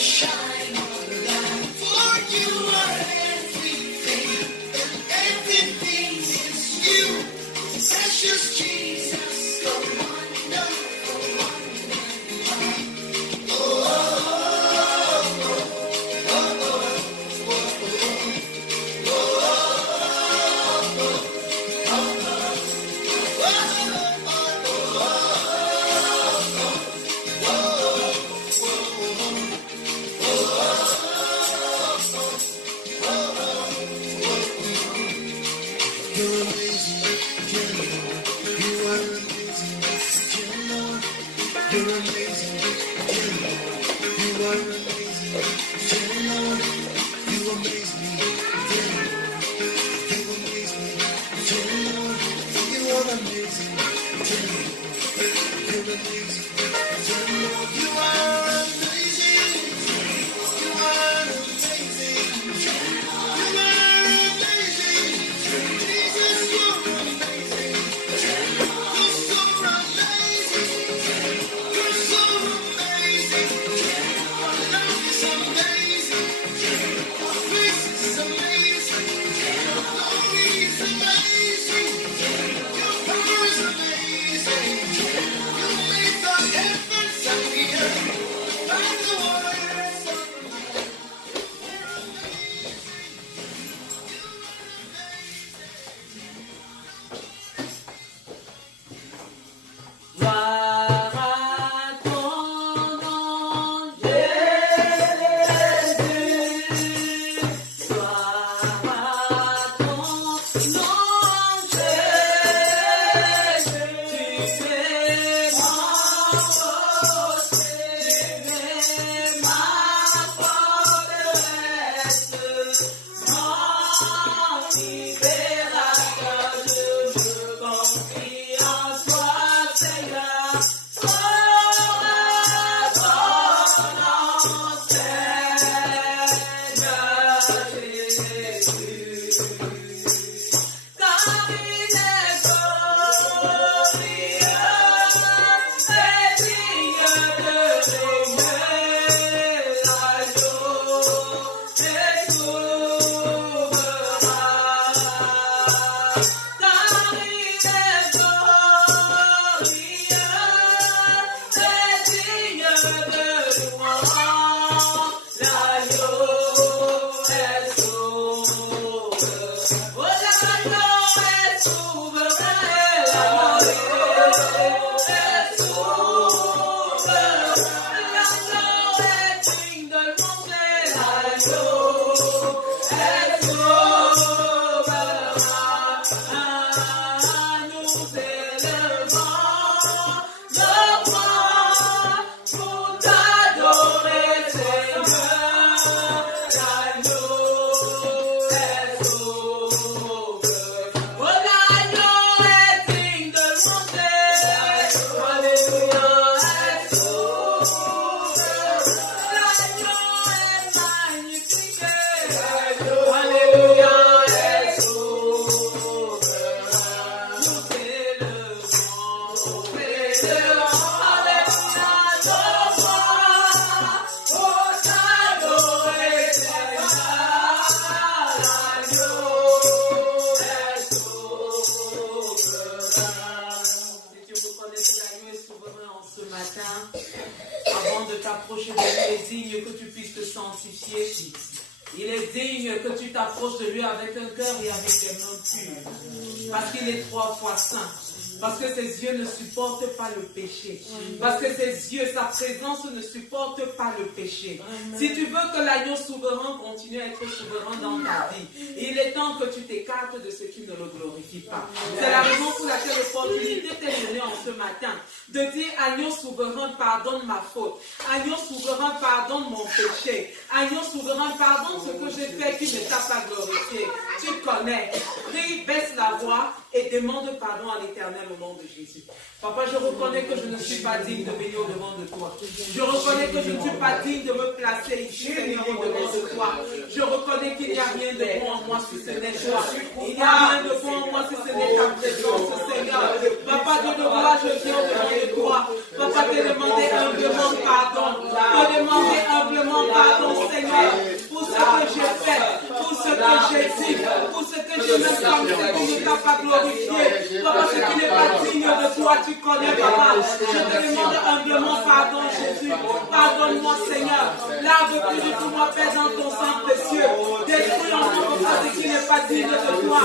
Shine on the line, for you are everything. avant de t'approcher de lui, il est digne que tu puisses te sanctifier. Il est digne que tu t'approches de lui avec un cœur et avec des mains pures. Parce qu'il est 3 fois saint. Parce que ses yeux ne supportent pas le péché. Parce que ses yeux, sa présence ne supporte pas le péché. Si tu veux que l'agneau souverain continue à être souverain dans ta vie, il est temps que tu t'écartes de ce qui ne le glorifie pas. C'est la raison pour laquelle l'opportunité t'est donnée en ce matin de dire agneau souverain, pardonne ma faute. Agneau souverain, pardonne mon péché. Agneau souverain, pardonne ce que j'ai fait qui ne t'a pas glorifié. Tu connais. Prie, baisse la voix et demande pardon à l'Éternel au nom de Jésus. Papa, je reconnais que je ne suis pas digne de venir au-devant de toi. Je reconnais que je ne suis pas digne de me placer ici, Seigneur, au-devant de toi. Je reconnais qu'il n'y a rien de bon en moi si ce n'est toi. Il n'y a rien de bon en moi si ce n'est ta présence, Seigneur. Papa, de moi, je viens au-devant de toi. Papa, te demander humblement pardon. Te demander humblement pardon, Seigneur, pour ce que j'ai fait, pour ce que j'ai dit, pour ce que j'ai même pensé qui ne t'a pas glorifié. Papa, ce qui n'est pas digne de toi, tu connais, Papa. Je te demande humblement pardon, Jésus. Pardonne-moi, Seigneur. Lave purifie-moi, Père, dans ton sang précieux. Détruis en moi, Papa, ce qui n'est pas digne de toi.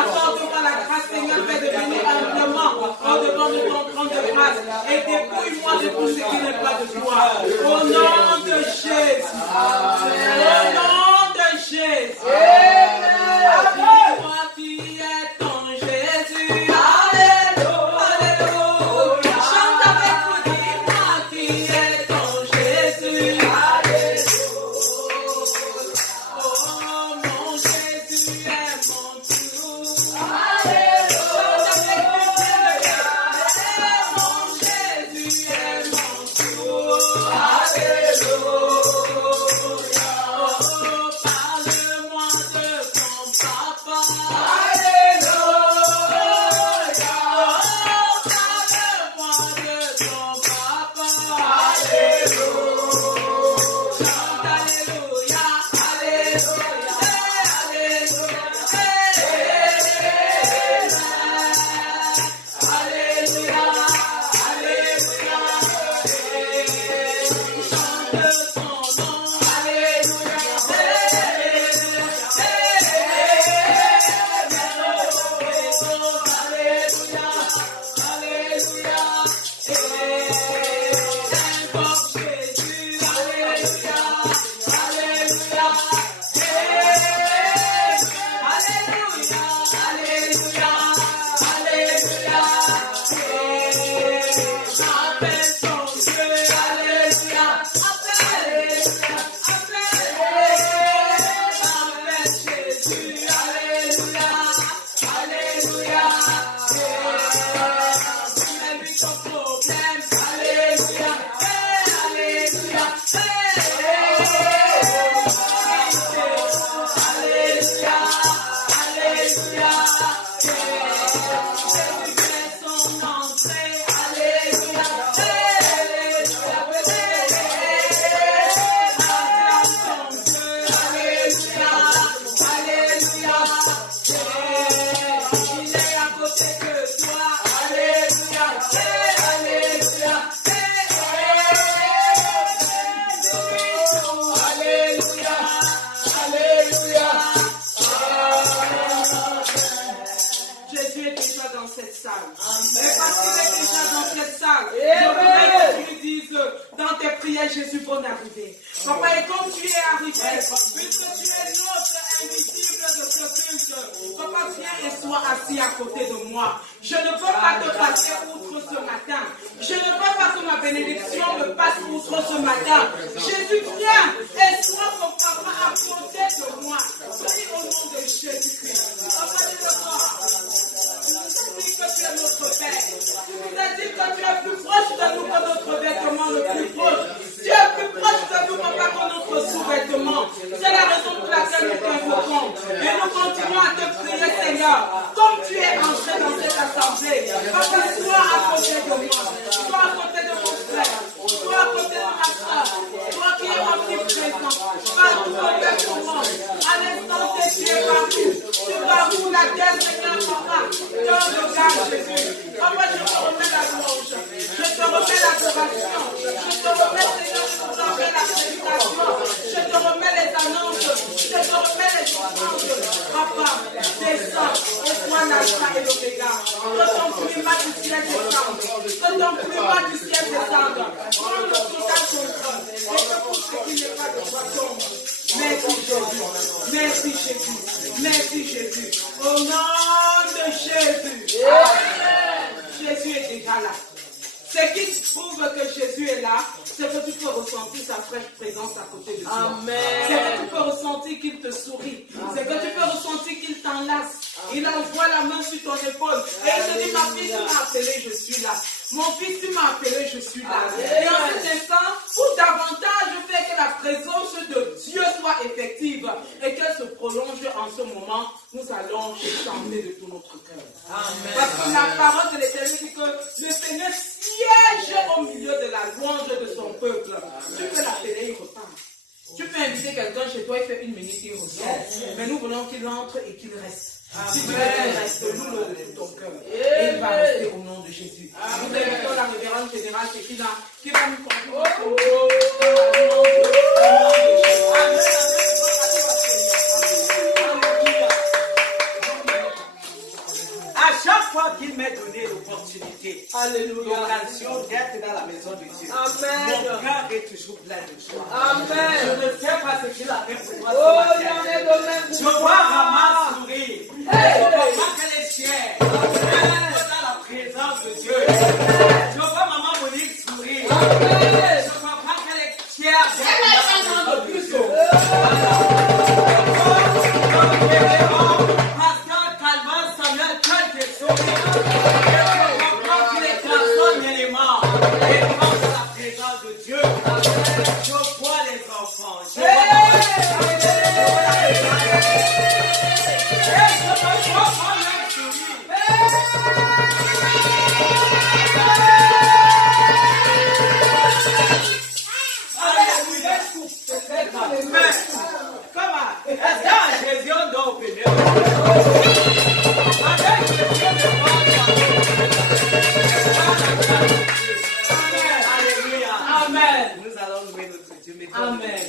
Accorde-moi la grâce, Seigneur, Père, de venir humblement au-devant de ton trône de grâce. Et dépouille-moi de tout ce qui n'est pas de toi. Au nom de Jésus. Au nom de Jésus. Dis-moi qui est ton Jésus. Jésus, bonne arrivée. Papa, et comme tu es arrivé, puisque tu es l'autre invisible de ce culte, papa, viens et sois assis à côté de moi. Je ne veux pas te passer outre ce matin. Je ne veux pas que ma bénédiction me passe outre ce matin. Jésus, viens et sois mon papa à côté de moi. Prie au nom de Jésus-Christ. Papa, dis-le-moi. Tu nous as dit que tu es notre Père. Tu nous as dit que tu es plus proche de nous que notre vêtement le plus proche. Tu es plus proche de nous, papa, que notre sous-vêtement. C'est la raison pour laquelle nous t'invoquons. Et nous continuons à te prier, Seigneur. Comme tu es entré dans cette assemblée, papa, sois à côté de moi. Sois à côté de mon frère. Sois à côté de ma soeur. Toi qui du ciel descende. Que ton plumat du ciel descende. Prends le total contrôle. Et que pour ce qui n'est pas de toi tombe. Merci Jésus. Merci Jésus. Merci Jésus. Au nom de Jésus. Jésus est déjà là. Ce qui prouve que Jésus est là, c'est que tu peux ressentir sa fraîche présence à côté de toi. Amen. C'est que tu peux ressentir qu'il te sourit. C'est que tu peux ressentir qu'il t'enlace. Il envoie la main sur ton épaule. Et il te dit, ma fille, tu m'as appelé, je suis là. Mon fils, tu m'as appelé, je suis là. Et en cet instant, pour davantage faire que la présence de Dieu soit effective et qu'elle se prolonge en ce moment, nous allons chanter de tout notre cœur. Amen. Parce que la parole de l'Éternel dit que le Seigneur siège au milieu de la louange de son peuple. Tu peux l'appeler, il repart. Tu peux inviter quelqu'un chez toi, il fait 1 minute, il ressort. Mais nous voulons qu'il entre et qu'il reste. Si tu veux qu'il reste, nous le de tout ton cœur. Et il va rester au nom de Jésus. Nous invitons la révérende générale qui va nous conduire au nom de Jésus. À chaque fois qu'il m'est donné l'opportunité, l'occasion d'être dans la maison de Dieu, Amen. Mon cœur est toujours plein de joie. Amen. Je ne sais pas ce qu'il a fait pour moi Oh, ce matin. Je vois maman sourire. Je vois qu'elle est fière. Elle est dans la présence de Dieu. Je vois maman Monique sourire. Amen. Je vois pas qu'elle est fière. Pasteur Calvin Samuel, quel que soit. Je comprends qu'il est personne élément. Et dans la présence de Dieu, je vois les enfants. Je vois est-ce qu'un Jésus doit opérer? Alléluia. Amen. Nous allons louer notre Dieu. Amen.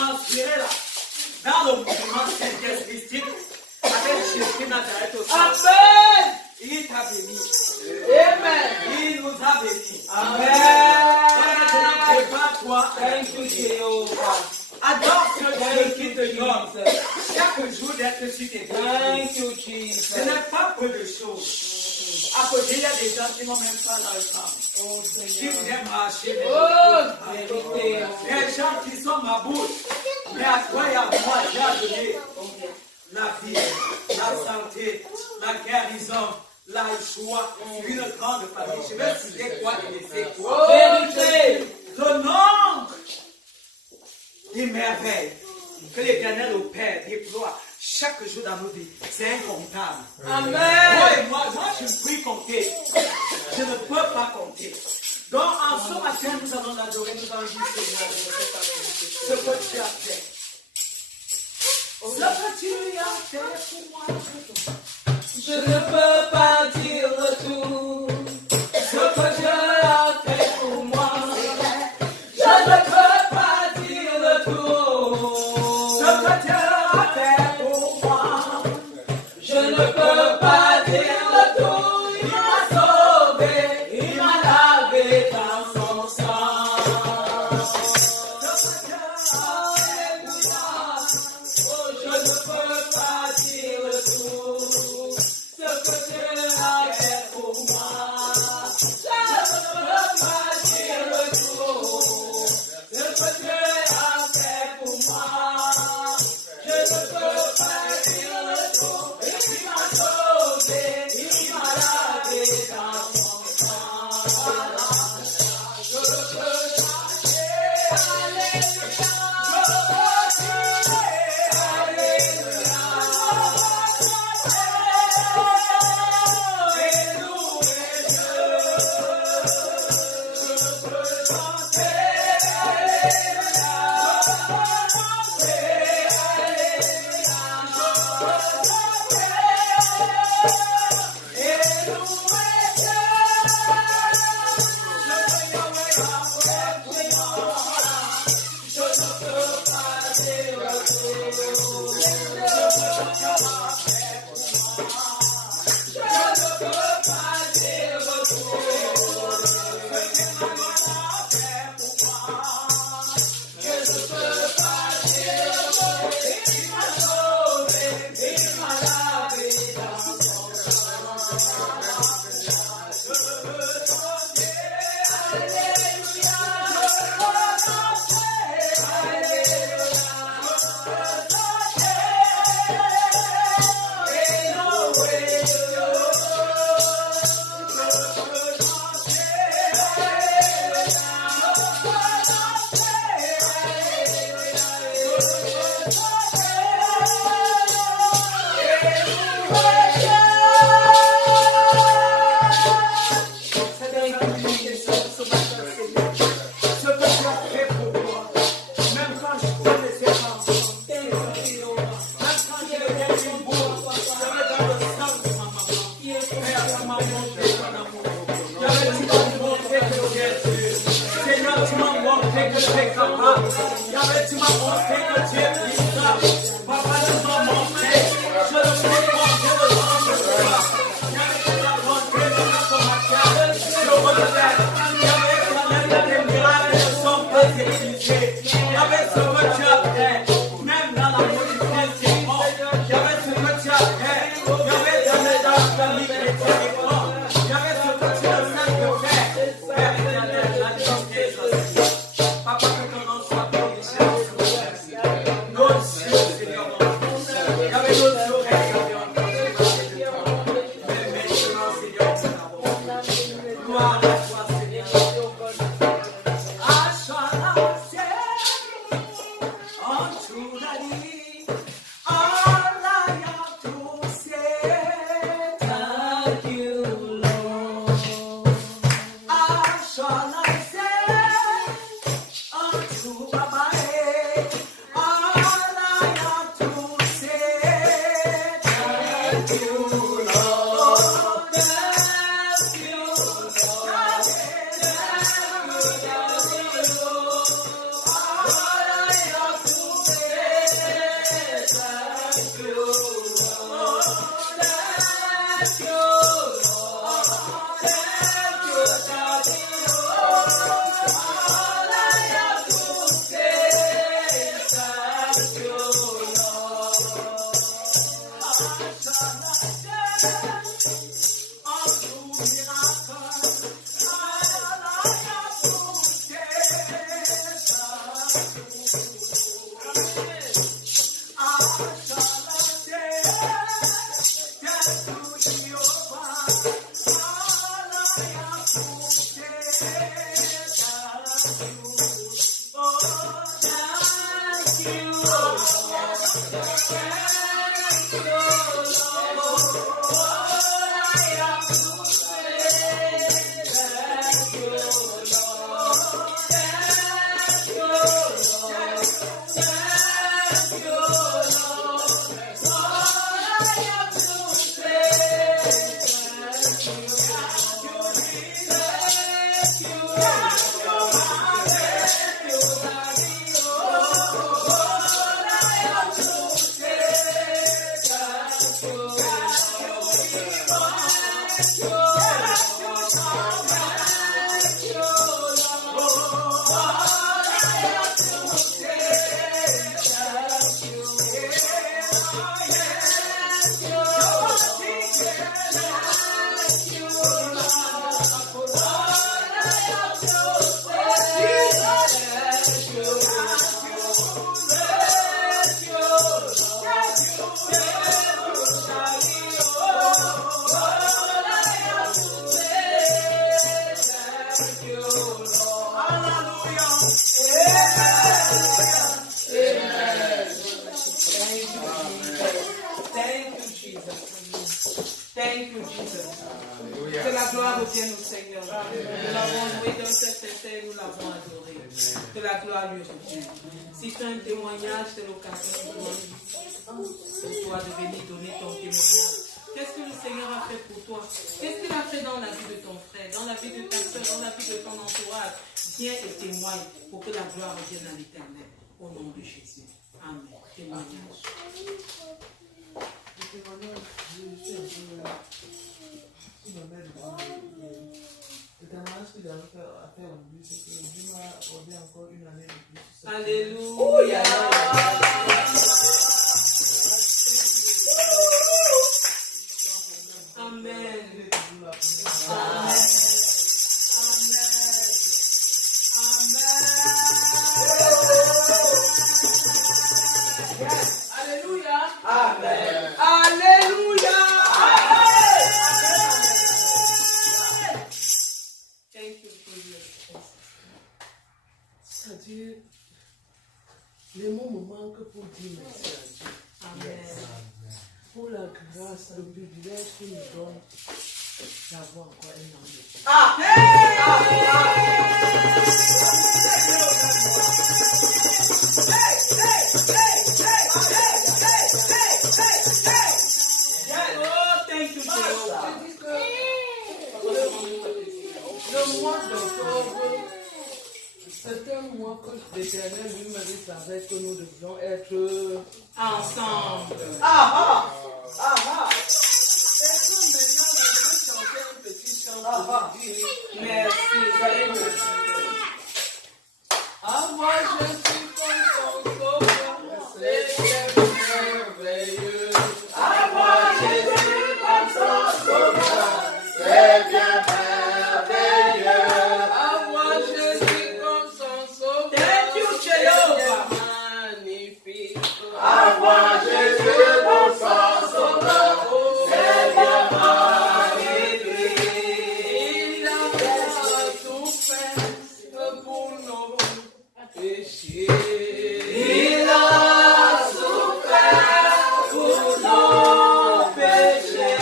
transféré là, dans le mouvement Saint-Christ, avec Jésus Nazareth au centre. Amen. Il t'a béni. Amen. Il nous a bénis. Amen. Maintenant, prépare-toi. Thank you, Jehovah. Adore ce Dieu Thank qui you, te donne Jesus. chaque jour d'être sur tes pieds. Thank you, Ce Jesus. n'est pas peu de choses. À côté, il y a des gens qui n'ont même pas l'argent. Oh, Qui Seigneur. viennent marcher. Oh, vérité. Les gens qui sont ma bouche. Mais à toi et à moi, j'ai donné la vie, la santé, la guérison, la joie, une grande famille. Je vais citer quoi et laisser quoi. Vérité. Le nombre des merveilles que l'Éternel opère, déploie chaque jour dans nos vies, c'est incomptable. Amen. Moi, je ne puis compter. Je ne peux pas compter. Donc, en ce matin, nous allons l'adorer, nous allons dire Seigneur, ce que tu as fait. Ce que tu as fait pour moi. Je ne peux pas dire le tout. Ce que Dieu a fait pour moi. Je ne peux pas dire le tout. Ce que Dieu a fait pour moi. Je ne peux pas dire le tout. Il m'a sauvé, il m'a lavé dans son sang. Alléluia. Oh, je ne peux pas dire le tout. Ce que Dieu a fait pour moi. Je ne peux pas dire le tout. Ce que Dieu a fait pour moi. Je ne peux pas dire le tout. Il m'a sauvé, il m'a lavé dans son sang. Je peux chanter, alléluia. Je peux chanter, alléluia. Que la gloire revienne au Seigneur. Nous l'avons loué d'un cœur sincère, nous l'avons adoré. Que la gloire lui revienne. Si tu as un témoignage, c'est l'occasion pour toi de venir donner ton témoignage. Qu'est-ce que le Seigneur a fait pour toi? Qu'est-ce qu'il a fait dans la vie de ton frère, dans la vie de ta soeur, dans la vie de ton entourage? Viens et témoigne pour que la gloire revienne à l'Éternel. Au nom de Jésus. Amen. Témoignage. Alléluia. Amen. Amen. Alléluia. Amen. Alléluia. Thank you for your presence. C'est-à-dire, les mots me manquent pour dire merci à Dieu. Amen. Pour la grâce, le privilège qu'il nous donne d'avoir encore un an de vie. Oh, thank you, Jehovah. Le mois d'octobre, c'est un mois que l'Éternel lui-même savait que nous devions être Ensemble. Et que maintenant, là, je vais chanter un petit chant pour dire Merci. à moi je suis content, c'est merveilleux. À moi je suis content, c'est bien merveilleux. À moi je suis content, Thank you, Jehovah. magnifique. À moi je suis content, c'est bien magnifique. Il a tout fait pour nos péchés. Il a souffert pour nos péchés.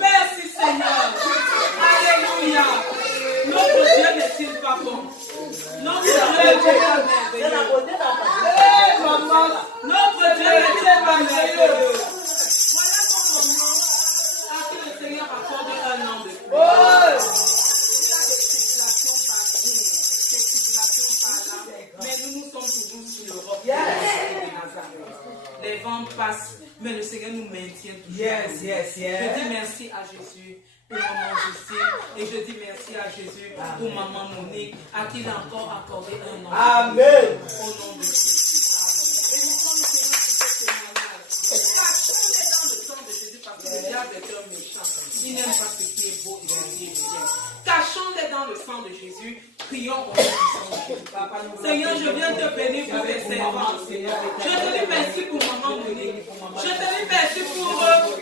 Merci Seigneur. Alléluia. Notre Dieu n'est-il pas bon? Notre Dieu n'est-il pas merveilleux? Eh, maman, notre Dieu n'est-il pas merveilleux? Voilà comment à qui le Seigneur accorde un an de plus. Il y a des tribulations par-ci, des tribulations par-là, mais nous sommes toujours sur le roc de Nazareth. Les vents passent, mais le Seigneur nous maintient toujours. Je dis merci à Jésus pour maman Justine et je dis merci à Jésus pour maman Monique à qui il a encore accordé un an. Amen. Au nom de Jésus. Et nous sommes Seigneur pour ce témoignage. Cachons-les dans le sang de Jésus parce que le diable est un méchant. Il n'aime pas ce qui est beau et ce qui est bien. Cachons-les dans le sang de Jésus. Prions au nom du sang de Jésus. Seigneur, je viens te bénir pour tes servants. Je te dis merci pour maman Monique. Je te dis merci pour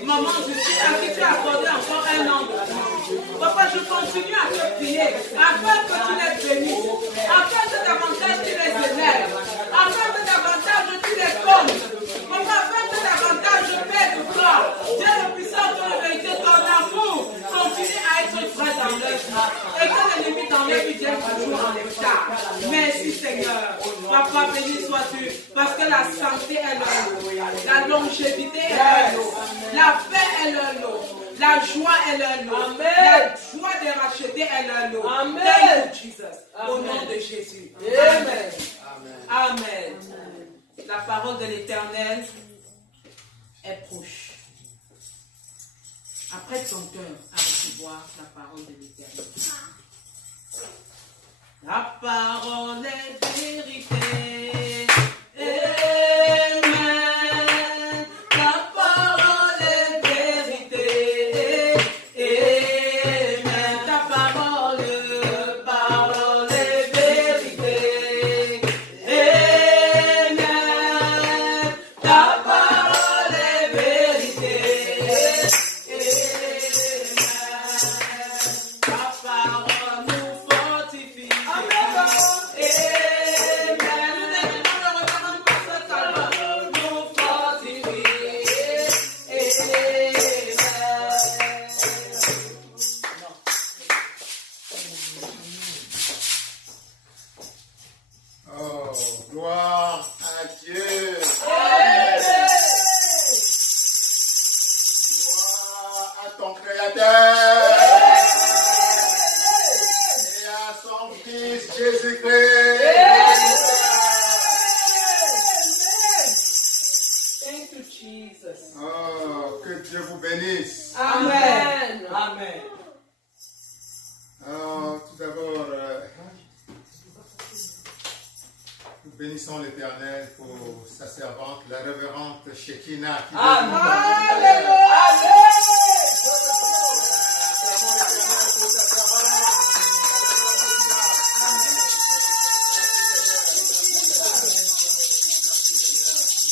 maman Justine à qui tu as accordé encore un an de plus. Papa, je continue à te prier afin que tu les bénisses, afin que davantage tu les élèves, afin que davantage tu les combles. Papa, afin que davantage paix de toi. Dieu le puissant, de la vérité, ton amour continue à être vrai dans leur vie. Et que l'ennemi dans leur vie vienne toujours en retard. Merci Seigneur. Papa, béni sois-tu. Parce que la santé est leur lot. La longévité est leur lot. La paix est leur lot. La joie est leur lot. La joie de racheter est leur lot. Thank you, Jesus. Au nom de Jésus. Amen. Amen. La parole de l'Éternel est proche. Apprête ton cœur à recevoir la parole de l'Éternel. La parole est vérité. Amen. La parole est vérité. Amen. Ta parole est vérité. Amen. Ta parole est vérité. Amen. Ta parole nous fortifie. Oh, gloire à Dieu. Gloire à ton Créateur. Et à son Fils Jésus-Christ. Thank you, Jesus. Oh, que Dieu vous bénisse. Amen. Amen. Tout d'abord, nous bénissons l'Éternel pour sa servante, la révérende Shekinah. Qui Amen.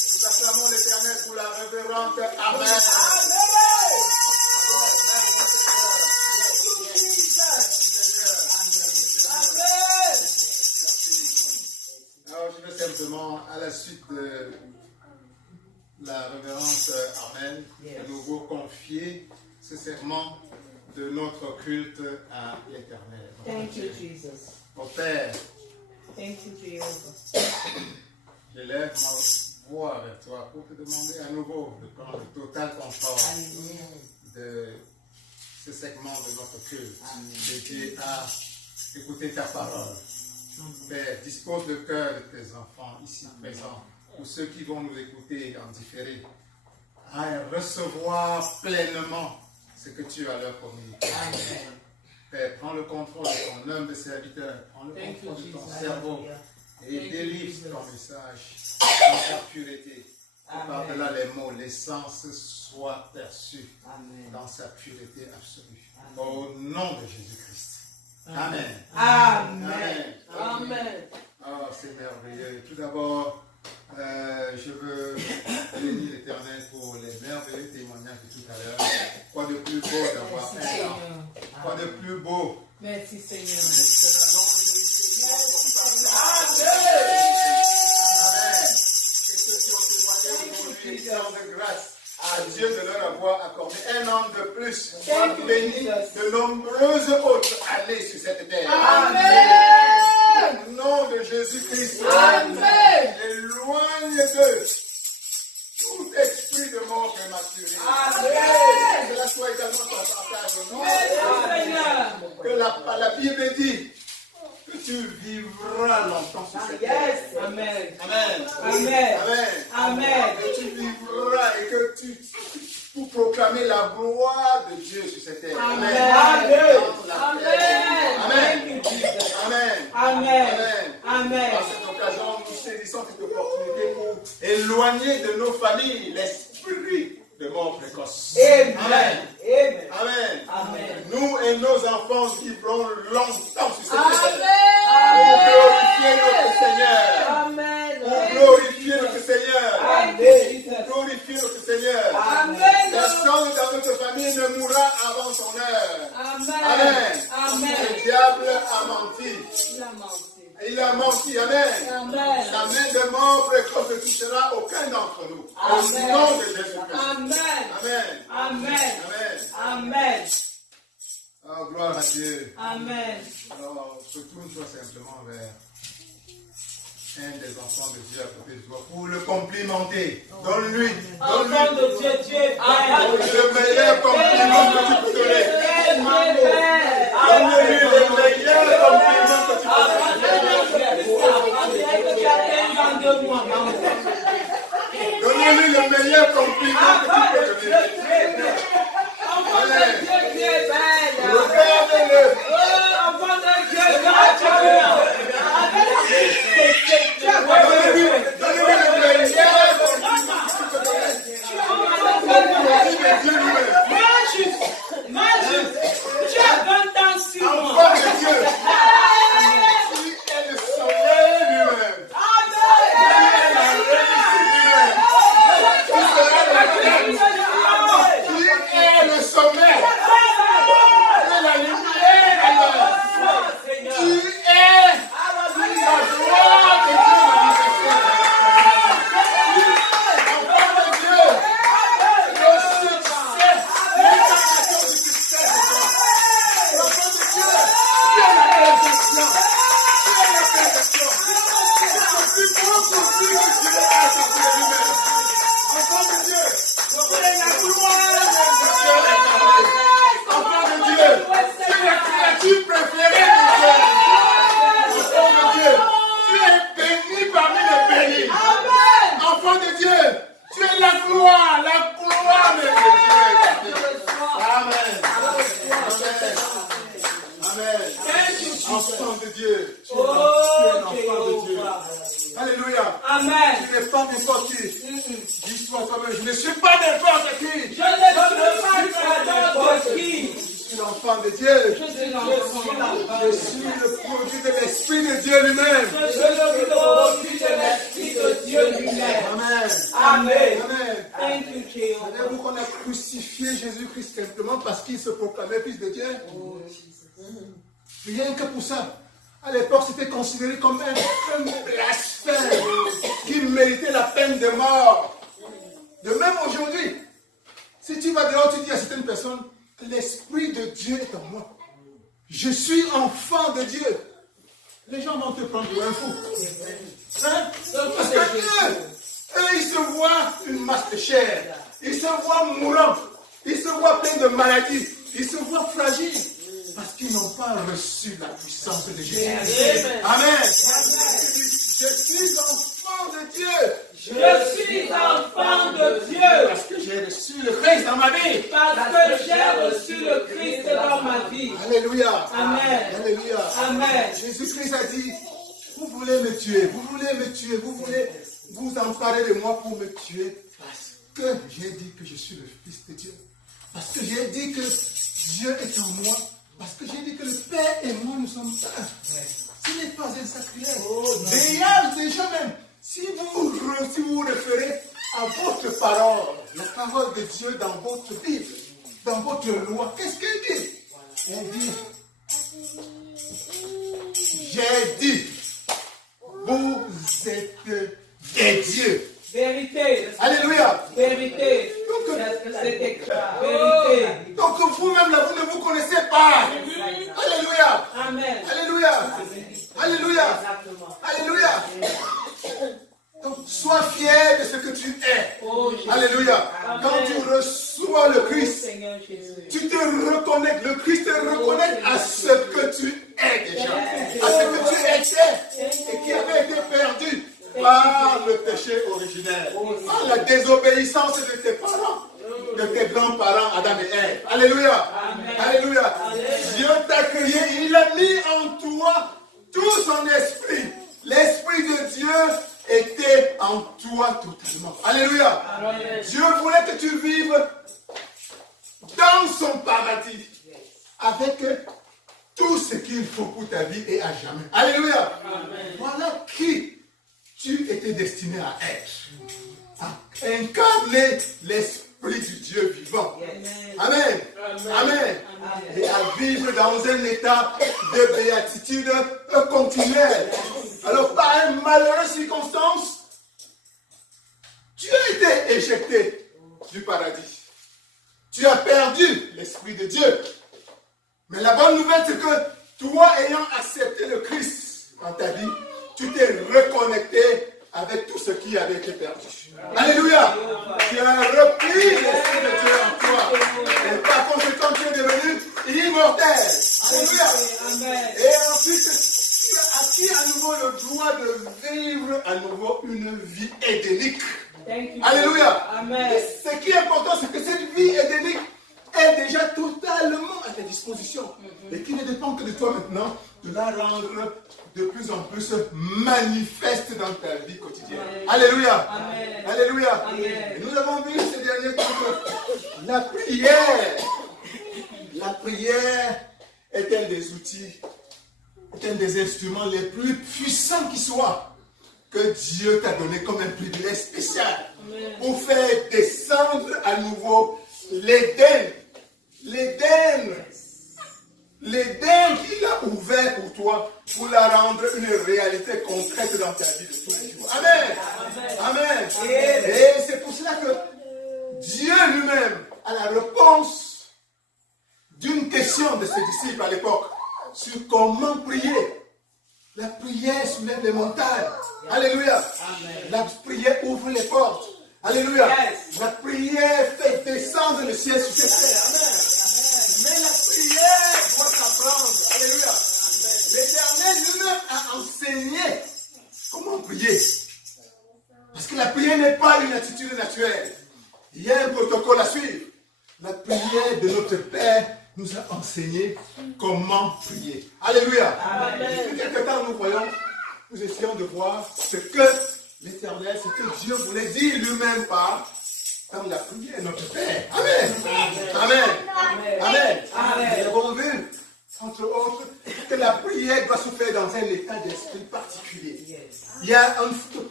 Nous acclamons l'Éternel pour la révérende. Amen. Alors, je vais simplement, à la suite de la révérence Amen, de nouveau confier ce serment de notre culte à l'Éternel. Thank you, Jesus. Mon Père, Thank you, Jehovah. je lève ma voix vers toi pour te demander à nouveau de prendre le total contrôle de ce segment de notre culte, dédié à écouter ta parole. Père, dispose le cœur de tes enfants ici présents, ou ceux qui vont nous écouter en différé, à recevoir pleinement ce que tu as à leur communiquer. Père, prends le contrôle de ton humble serviteur, prends le contrôle de ton cerveau et délivre ton message dans sa pureté. Et par-delà les mots, l'essence soit perçue dans sa pureté absolue. Au nom de Jésus-Christ. Amen. Amen. Amen. Oh, c'est merveilleux. Tout d'abord, je veux bénir l'Éternel pour les merveilleux témoignages de tout à l'heure. Quoi de plus beau d'avoir un an? Quoi de plus beau? Merci, Seigneur. Que la longue Amen. Et ceux qui ont témoigné aujourd'hui, tant de grâce à Dieu de leur avoir accordé un an de plus. Sois béni de nombreuses autres années sur cette terre. Amen. Au nom de Jésus-Christ. Amen. Éloigne d'eux tout esprit de mort prématurée. Amen. Que cela soit également ton partage au nom de Seigneur. Jésus. Que la Bible dit que tu vivras longtemps sur cette terre. Amen. Amen. Amen. Amen. Amen. Que tu vivras et que tu pour proclamer la gloire de Dieu sur cette terre. Amen. Amen. Amen. Amen. Amen. Amen. Par cette occasion, nous saisissons cette opportunité pour éloigner de nos familles l'esprit de mort précoce. Amen. Amen. Amen. Amen. Nous et nos enfants vivrons longtemps sur cette terre. Amen. Pour glorifier notre Seigneur. Amen. Pour glorifier notre Seigneur. Amen. Glorifier notre Seigneur. Amen. Personne dans notre famille ne mourra avant son heure. Amen. Amen. Amen. Le diable a menti. Il a menti. Il a menti. Amen. Amen. La main de mort précoce ne touchera aucun d'entre nous. Au Amen. nom de Jésus-Christ. Amen. Amen. Amen. Amen. Amen. Oh, gloire à Dieu. Amen. Alors, retourne-toi simplement vers un des enfants de Dieu à côté de toi pour le complimenter. Donne-lui. Enfant de Dieu, Dieu est Le meilleur compliment que tu peux donner. Donne-lui le meilleur compliment que tu peux donner. Donne-lui le meilleur compliment que tu peux donner. de Dieu qui est belle. Regardez-le. Oh, enfant de Dieu, regarde-le. Magique, tu as 20 ans sur moi. Enfant de Dieu, tu es le soleil lui-même. Tu es la réussite lui-même. Tu seras la tête. Tu es le sommet. Tu es la lumière alors. Tu es la gloire de Dieu manifestée. Enfant de Dieu, le succès, l'incarnation du succès de toi. Enfant de Dieu, tu es la perfection. Tu es la perfection. C'est le plus beau possible que Dieu a sorti de lui-même. Enfant de Dieu, tu es la gloire de Dieu incarné. Enfant de Dieu, tu es la créature préférée de Dieu. Enfant de Dieu, tu es béni parmi les bénis. Enfant de Dieu, tu es la gloire de Dieu. Amen. Amen. Enfant de Dieu. Tu es un enfant de Dieu. Alléluia. Amen. Tu n'es pas n'importe qui. Dis-toi toi-même, je ne suis pas n'importe qui. Je ne suis pas n'importe qui. Je suis l'enfant de Dieu. Je suis l'enfant. Je suis le produit de l'Esprit de Dieu lui-même. Je suis le produit de l'Esprit de Dieu lui-même. Amen. Amen. Amen. Thank you, Jehovah. Savez-vous qu'on a crucifié Jésus-Christ simplement parce qu'il se proclamait fils de Dieu? Rien que pour ça. À l'époque, c'était considéré comme un blasphème qui méritait la peine de mort. De même aujourd'hui, si tu vas dehors, tu dis à certaines personnes, l'Esprit de Dieu est en moi. Je suis enfant de Dieu. Les gens vont te prendre pour un fou. Hein? Parce que eux, ils se voient une masse de chair. Ils se voient mourants. Ils se voient pleins de maladies. Ils se voient fragiles. Parce qu'ils n'ont pas reçu la puissance de Jésus. Amen. Je suis enfant de Dieu. Je suis enfant de Dieu. Parce que j'ai reçu le Christ dans ma vie. Parce que j'ai reçu le Christ dans ma vie. Alléluia. Amen. Alléluia. Amen. Jésus-Christ a dit, vous voulez me tuer, vous voulez me tuer, vous voulez vous emparer de moi pour me tuer. Parce que j'ai dit que je suis le Fils de Dieu. Parce que j'ai dit que Dieu est en moi. Parce que j'ai dit que le Père et moi nous sommes un. Ce n'est pas un sacrilège. Déjà même, si vous vous référez à votre parole, la parole de Dieu dans votre Bible, dans votre loi, qu'est-ce qu'elle dit? Elle dit, j'ai dit, vous êtes des dieux. Vérité. Alléluia. Vérité. C'est écrit. Vérité. Donc vous-même là, vous ne vous connaissez pas. Alléluia. Amen. Alléluia. Alléluia. Alléluia. Donc sois fier de ce que tu es. Oh, Jésus. Alléluia. Amen. Quand tu reçois le Christ, Seigneur Jésus. tu te reconnectes. Le Christ te reconnecte à ce que tu es déjà. À ce que tu étais et qui avait été perdu par le péché originel, par la désobéissance de tes parents, de tes grands-parents, Adam et Ève. Alléluia. Amen. Alléluia. Dieu t'a créé, il a mis en toi tout son esprit. L'esprit de Dieu était en toi totalement. Alléluia. Amen. Dieu voulait que tu vives dans son paradis avec tout ce qu'il faut pour ta vie et à jamais. Alléluia. Amen. Voilà qui tu étais destiné à être. À incarner l'esprit du Dieu vivant. Amen. Amen. Et à vivre dans un état de béatitude continuelle. Alors, par une malheureuse circonstance, tu as été éjecté du paradis. Tu as perdu l'Esprit de Dieu. Mais la bonne nouvelle, c'est que toi, ayant accepté le Christ dans ta vie, tu t'es reconnecté avec tout ce qui avait été perdu. Alléluia. Tu as repris l'Esprit de Dieu en toi. Et par conséquent, tu es devenu immortel. Alléluia. Et ensuite, tu as acquis à nouveau le droit de vivre à nouveau une vie édénique. Alléluia. Amen. Et ce qui est important, c'est que cette vie édénique est déjà totalement à ta disposition et qui ne dépend que de toi maintenant, de la rendre de plus en plus manifeste dans ta vie quotidienne. Amen. Alléluia. Amen. Alléluia. Amen. Et nous avons vu ces derniers temps que la prière est un des outils, est un des instruments les plus puissants qui soient, que Dieu t'a donné comme un privilège spécial pour faire descendre à nouveau l'Éden. L'Éden qu'il a ouvert pour toi, pour la rendre une réalité concrète dans ta vie de tous les jours. Amen. Amen. Et c'est pour cela que Dieu lui-même a la réponse d'une question de ses disciples à l'époque sur comment prier. La prière soulève les montagnes. Alléluia. La prière ouvre les portes. Alléluia. La prière fait descendre le ciel sur cette terre. Amen. Mais la prière doit s'apprendre. Alléluia. L'Éternel lui-même a enseigné comment prier. Parce que la prière n'est pas une attitude naturelle. Il y a un protocole à suivre. La prière de notre Père nous a enseigné comment prier. Alléluia. Depuis quelque temps, nous essayons de voir ce que l'Éternel, ce que Dieu voulait dire lui-même par la prière, notre Père. Amen. Amen. Amen. Amen. Nous avons vu, entre autres, que la prière doit se faire dans un état d'esprit particulier. Il y a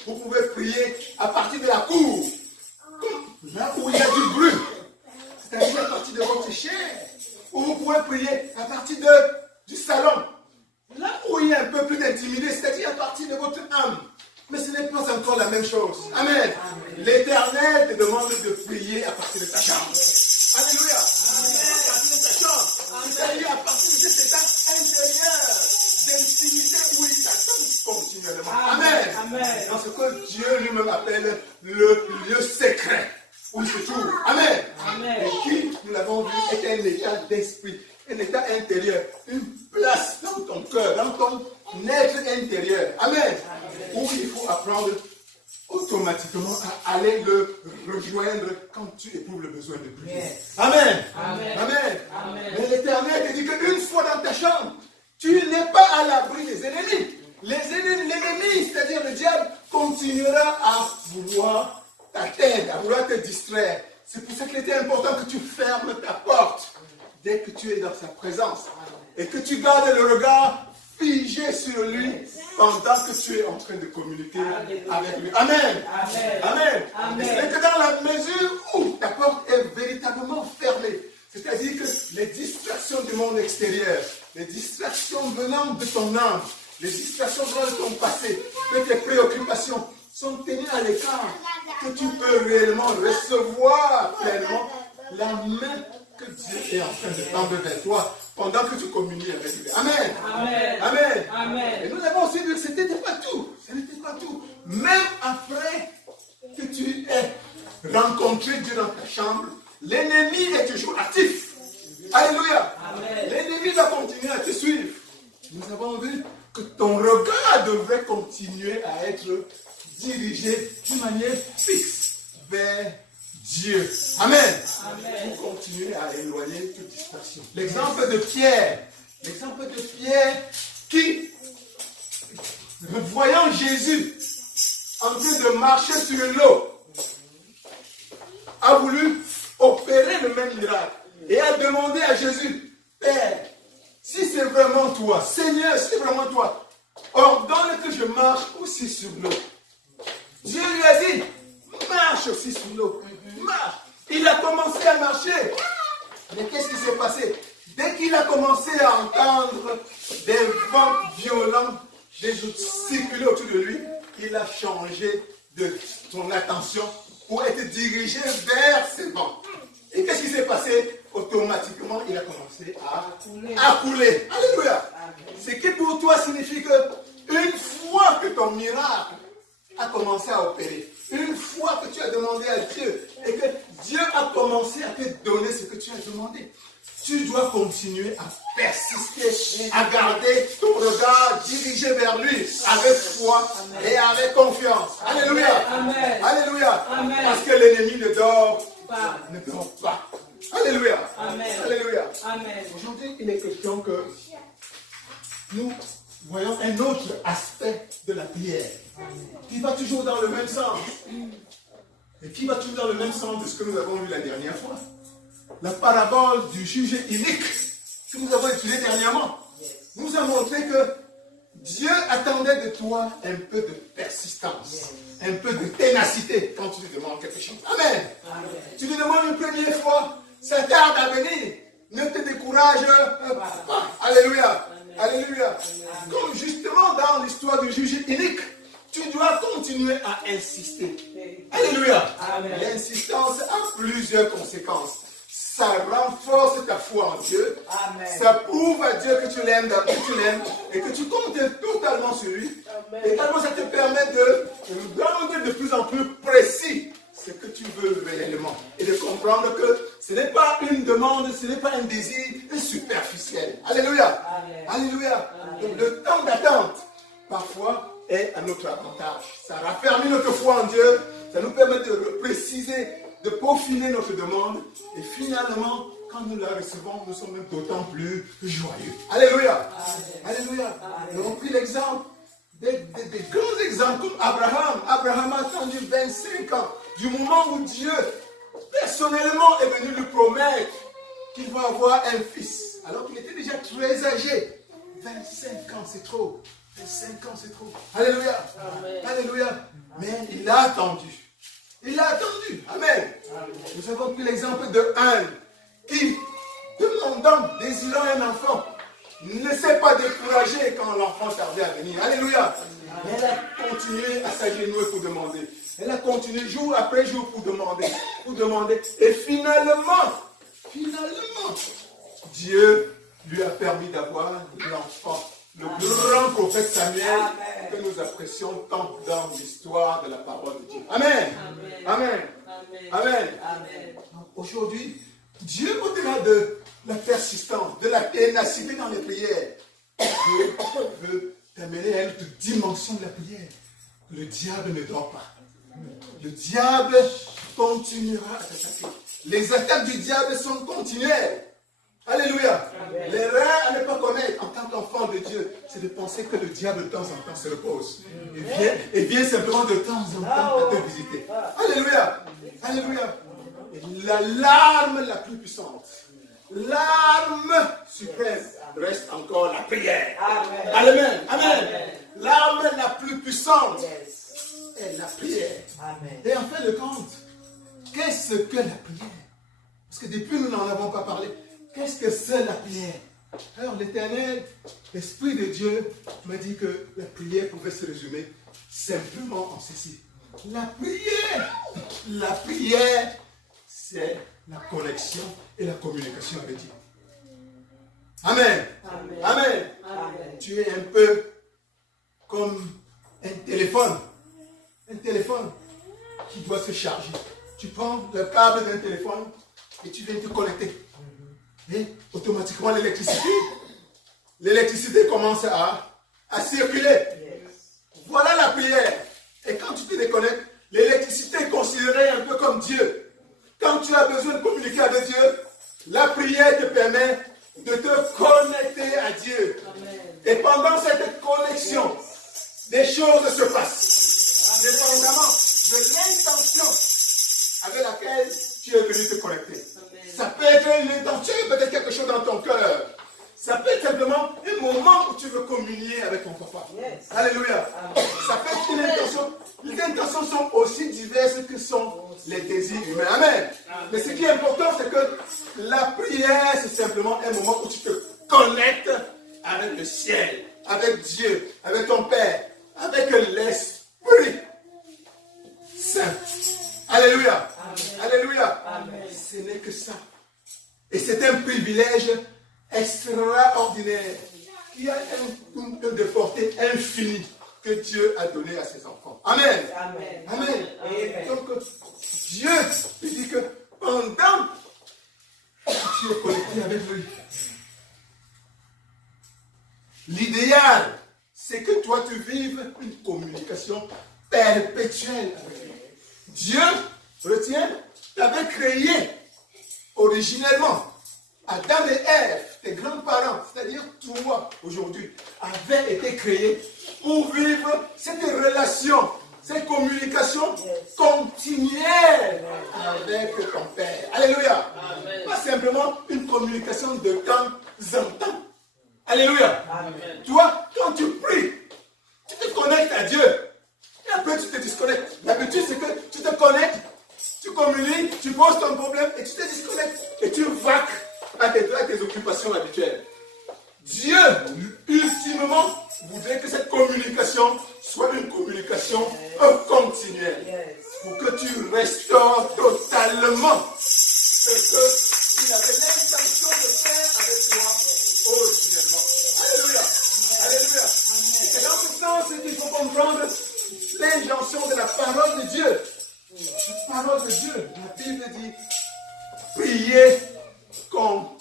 vous pouvez prier à partir de la cour, là où il y a du bruit, c'est-à-dire à partir de votre chair, ou vous pouvez prier à partir du salon, là où il y a un peu plus d'intimité, c'est-à-dire à partir de votre âme. Mais ce n'est pas encore la même chose. Amen. L'Éternel te demande de prier à partir de ta chambre. Alléluia. À partir de ta chambre. C'est-à-dire à partir de cet état intérieur d'intimité où il t'attend continuellement. Amen. Dans ce que Dieu lui-même appelle le lieu secret où il se trouve. Amen. Et qui, nous l'avons vu, est un état d'esprit, un état intérieur, une place dans ton cœur, dans ton être intérieur. Amen. Où il faut apprendre automatiquement à aller le rejoindre quand tu éprouves le besoin de prier. Amen. Amen. Mais l'Éternel te dit qu'une fois dans ta chambre, tu n'es pas à l'abri des ennemis. L'ennemi, c'est-à-dire le diable, continuera à vouloir t'atteindre, à vouloir te distraire. C'est pour ça qu'il était important que tu fermes ta porte dès que tu es dans sa présence et que tu gardes le regard figé sur lui pendant que tu es en train de communiquer avec lui. Amen. Amen. Et c'est que dans la mesure où ta porte est véritablement fermée, c'est-à-dire que les distractions du monde extérieur, les distractions venant de ton âme, les distractions venant de ton passé, de tes préoccupations, sont tenues à l'écart, que tu peux réellement recevoir pleinement la main que Dieu est en train de tendre vers toi pendant que tu communies avec lui. Amen. Et nous avons aussi vu que ce n'était pas tout. Ce n'était pas tout. Même après que tu aies rencontré Dieu dans ta chambre, l'ennemi est toujours actif. Alléluia. L'ennemi va continuer à te suivre. Nous avons vu que ton regard devrait continuer à être dirigé d'une manière fixe vers Dieu. Amen. Pour continuer à éloigner toute distraction. L'exemple de Pierre qui, voyant Jésus en train de marcher sur l'eau, a voulu opérer le même miracle et a demandé à Jésus, Père, si c'est vraiment toi, Seigneur, si c'est vraiment toi, ordonne que je marche aussi sur l'eau. Dieu lui a dit, marche aussi sur l'eau. Marche. Il a commencé à marcher. Mais qu'est-ce qui s'est passé? Dès qu'il a commencé à entendre des vents violents circuler autour de lui, il a changé de son attention pour être dirigé vers ces vents. Et qu'est-ce qui s'est passé? Automatiquement, il a commencé à couler. Alléluia. Ce qui pour toi signifie que une fois que ton miracle a commencé à opérer, une fois que tu as demandé à Dieu et que Dieu a commencé à te donner ce que tu as demandé, tu dois continuer à persister, à garder ton regard dirigé vers lui avec foi et avec confiance. Alléluia. Alléluia. Parce que l'ennemi ne dort pas. Alléluia. Amen. Alléluia. Amen. Aujourd'hui, il est question que nous voyons un autre aspect de la prière qui va toujours dans le même sens. Et qui va toujours dans le même sens de ce que nous avons vu la dernière fois. La parabole du jugé inique que nous avons étudiée dernièrement nous a montré que Dieu attendait de toi un peu de persistance, un peu de ténacité quand tu lui demandes quelque chose. Amen. Amen. Tu lui demandes une première fois, ça tarde à venir. Ne te décourage pas. Alléluia. Alléluia. Comme justement dans l'histoire du juge inique, tu dois continuer à insister. Alléluia. L'insistance a plusieurs conséquences. Ça renforce ta foi en Dieu. Amen. Ça prouve à Dieu que tu l'aimes, et que tu comptes totalement sur lui. Et également, ça te permet de rendre de plus en plus précis ce que tu veux réellement. Et de comprendre que ce n'est pas une demande, ce n'est pas un désir superficiel. Alléluia. Amen. Alléluia. Amen. Donc, le temps d'attente, parfois, est à notre avantage. Ça raffermit notre foi en Dieu. Ça nous permet de préciser, de peaufiner notre demande. Et finalement, quand nous la recevons, nous sommes même d'autant plus joyeux. Alléluia. Amen. Alléluia. Amen. Et on prit l'exemple, des grands exemples comme Abraham. Abraham a attendu 25 ans du moment où Dieu, personnellement, est venu lui promettre qu'il va avoir un fils. Alors qu'il était déjà très âgé. 25 ans, c'est trop. 25 ans, c'est trop. Alléluia. Amen. Alléluia. Mais il a attendu. Il a attendu. Amen. Nous avons pris l'exemple de Anne qui, demandant, désirant un enfant, ne s'est pas découragée quand l'enfant tardait à venir. Alléluia. Elle a continué à s'agenouiller pour demander. Elle a continué jour après jour pour demander. Et finalement, Dieu lui a permis d'avoir l'enfant. Le grand prophète Samuel que nous apprécions tant dans l'histoire de la parole de Dieu. Amen. Amen. Amen. Amen. Aujourd'hui, Dieu, au-delà de la persistance, de la ténacité dans les prières, Dieu veut t'amener à une autre dimension de la prière. Le diable ne dort pas. Le diable continuera à t'attaquer. Les attaques du diable sont continuelles. Alléluia. L'erreur à ne pas connaître en tant qu'enfant de Dieu, c'est de penser que le diable de temps en temps se repose. Et vient simplement de temps en temps à te visiter. Alléluia. Alléluia. Et la larme la plus puissante, l'arme suprême reste encore la prière. Amen. Amen. L'arme la plus puissante est la prière. Et en fin de compte, qu'est-ce que la prière? Parce que depuis nous n'en avons pas parlé. Qu'est-ce que c'est la prière? Alors l'Éternel, l'Esprit de Dieu, m'a dit que la prière pouvait se résumer simplement en ceci. La prière, c'est la connexion et la communication avec Dieu. Amen. Amen. Amen. Amen. Tu es un peu comme un téléphone. Un téléphone qui doit se charger. Tu prends le câble d'un téléphone et tu viens te connecter. Et automatiquement l'électricité commence à circuler. Voilà la prière. Et quand tu te déconnectes, l'électricité est considérée un peu comme Dieu. Quand tu as besoin de communiquer avec Dieu, la prière te permet de te connecter à Dieu. Amen. Et pendant cette connexion, des choses se passent. Dépendamment de l'intention avec laquelle tu es venu te connecter. Ça peut être une intention, peut-être quelque chose dans ton cœur. Ça peut être simplement un moment où tu veux communier avec ton papa. Alléluia. Ça peut être une intention. Les intentions sont aussi diverses que sont les désirs humains. Amen. Mais ce qui est important, c'est que la prière, c'est simplement un moment où tu te connectes avec le ciel, avec Dieu, avec ton Père, avec l'Esprit Saint. Alléluia. Alléluia. Amen. Ce n'est que ça. Et c'est un privilège extraordinaire qui a une de portée infinie que Dieu a donné à ses enfants. Amen. Amen. Amen. Amen. Donc, Dieu te dit que pendant que tu es connecté avec lui, l'idéal, c'est que toi tu vives une communication perpétuelle avec lui. Dieu, retiens, t'avait créé originellement, Adam et Ève, tes grands-parents, c'est-à-dire toi, aujourd'hui, avaient été créés pour vivre cette relation, cette communication continuelle avec ton Père. Alléluia. Amen. Pas simplement une communication de temps en temps. Alléluia. Amen. Toi, quand tu pries, tu te connectes à Dieu. Et après, tu te disconnectes. L'habitude, c'est que tu te connectes, tu communiques, tu poses ton problème et tu te disconnectes. Et tu vaques à tes occupations habituelles. Dieu, ultimement, voudrait que cette communication soit une communication continuelle. Pour que tu restaures totalement ce qu'il avait l'intention de faire avec toi originellement. Alléluia. Alléluia. C'est dans ce sens qu'il faut comprendre l'injonction de la parole de Dieu. La parole de Dieu, la Bible dit, priez constamment.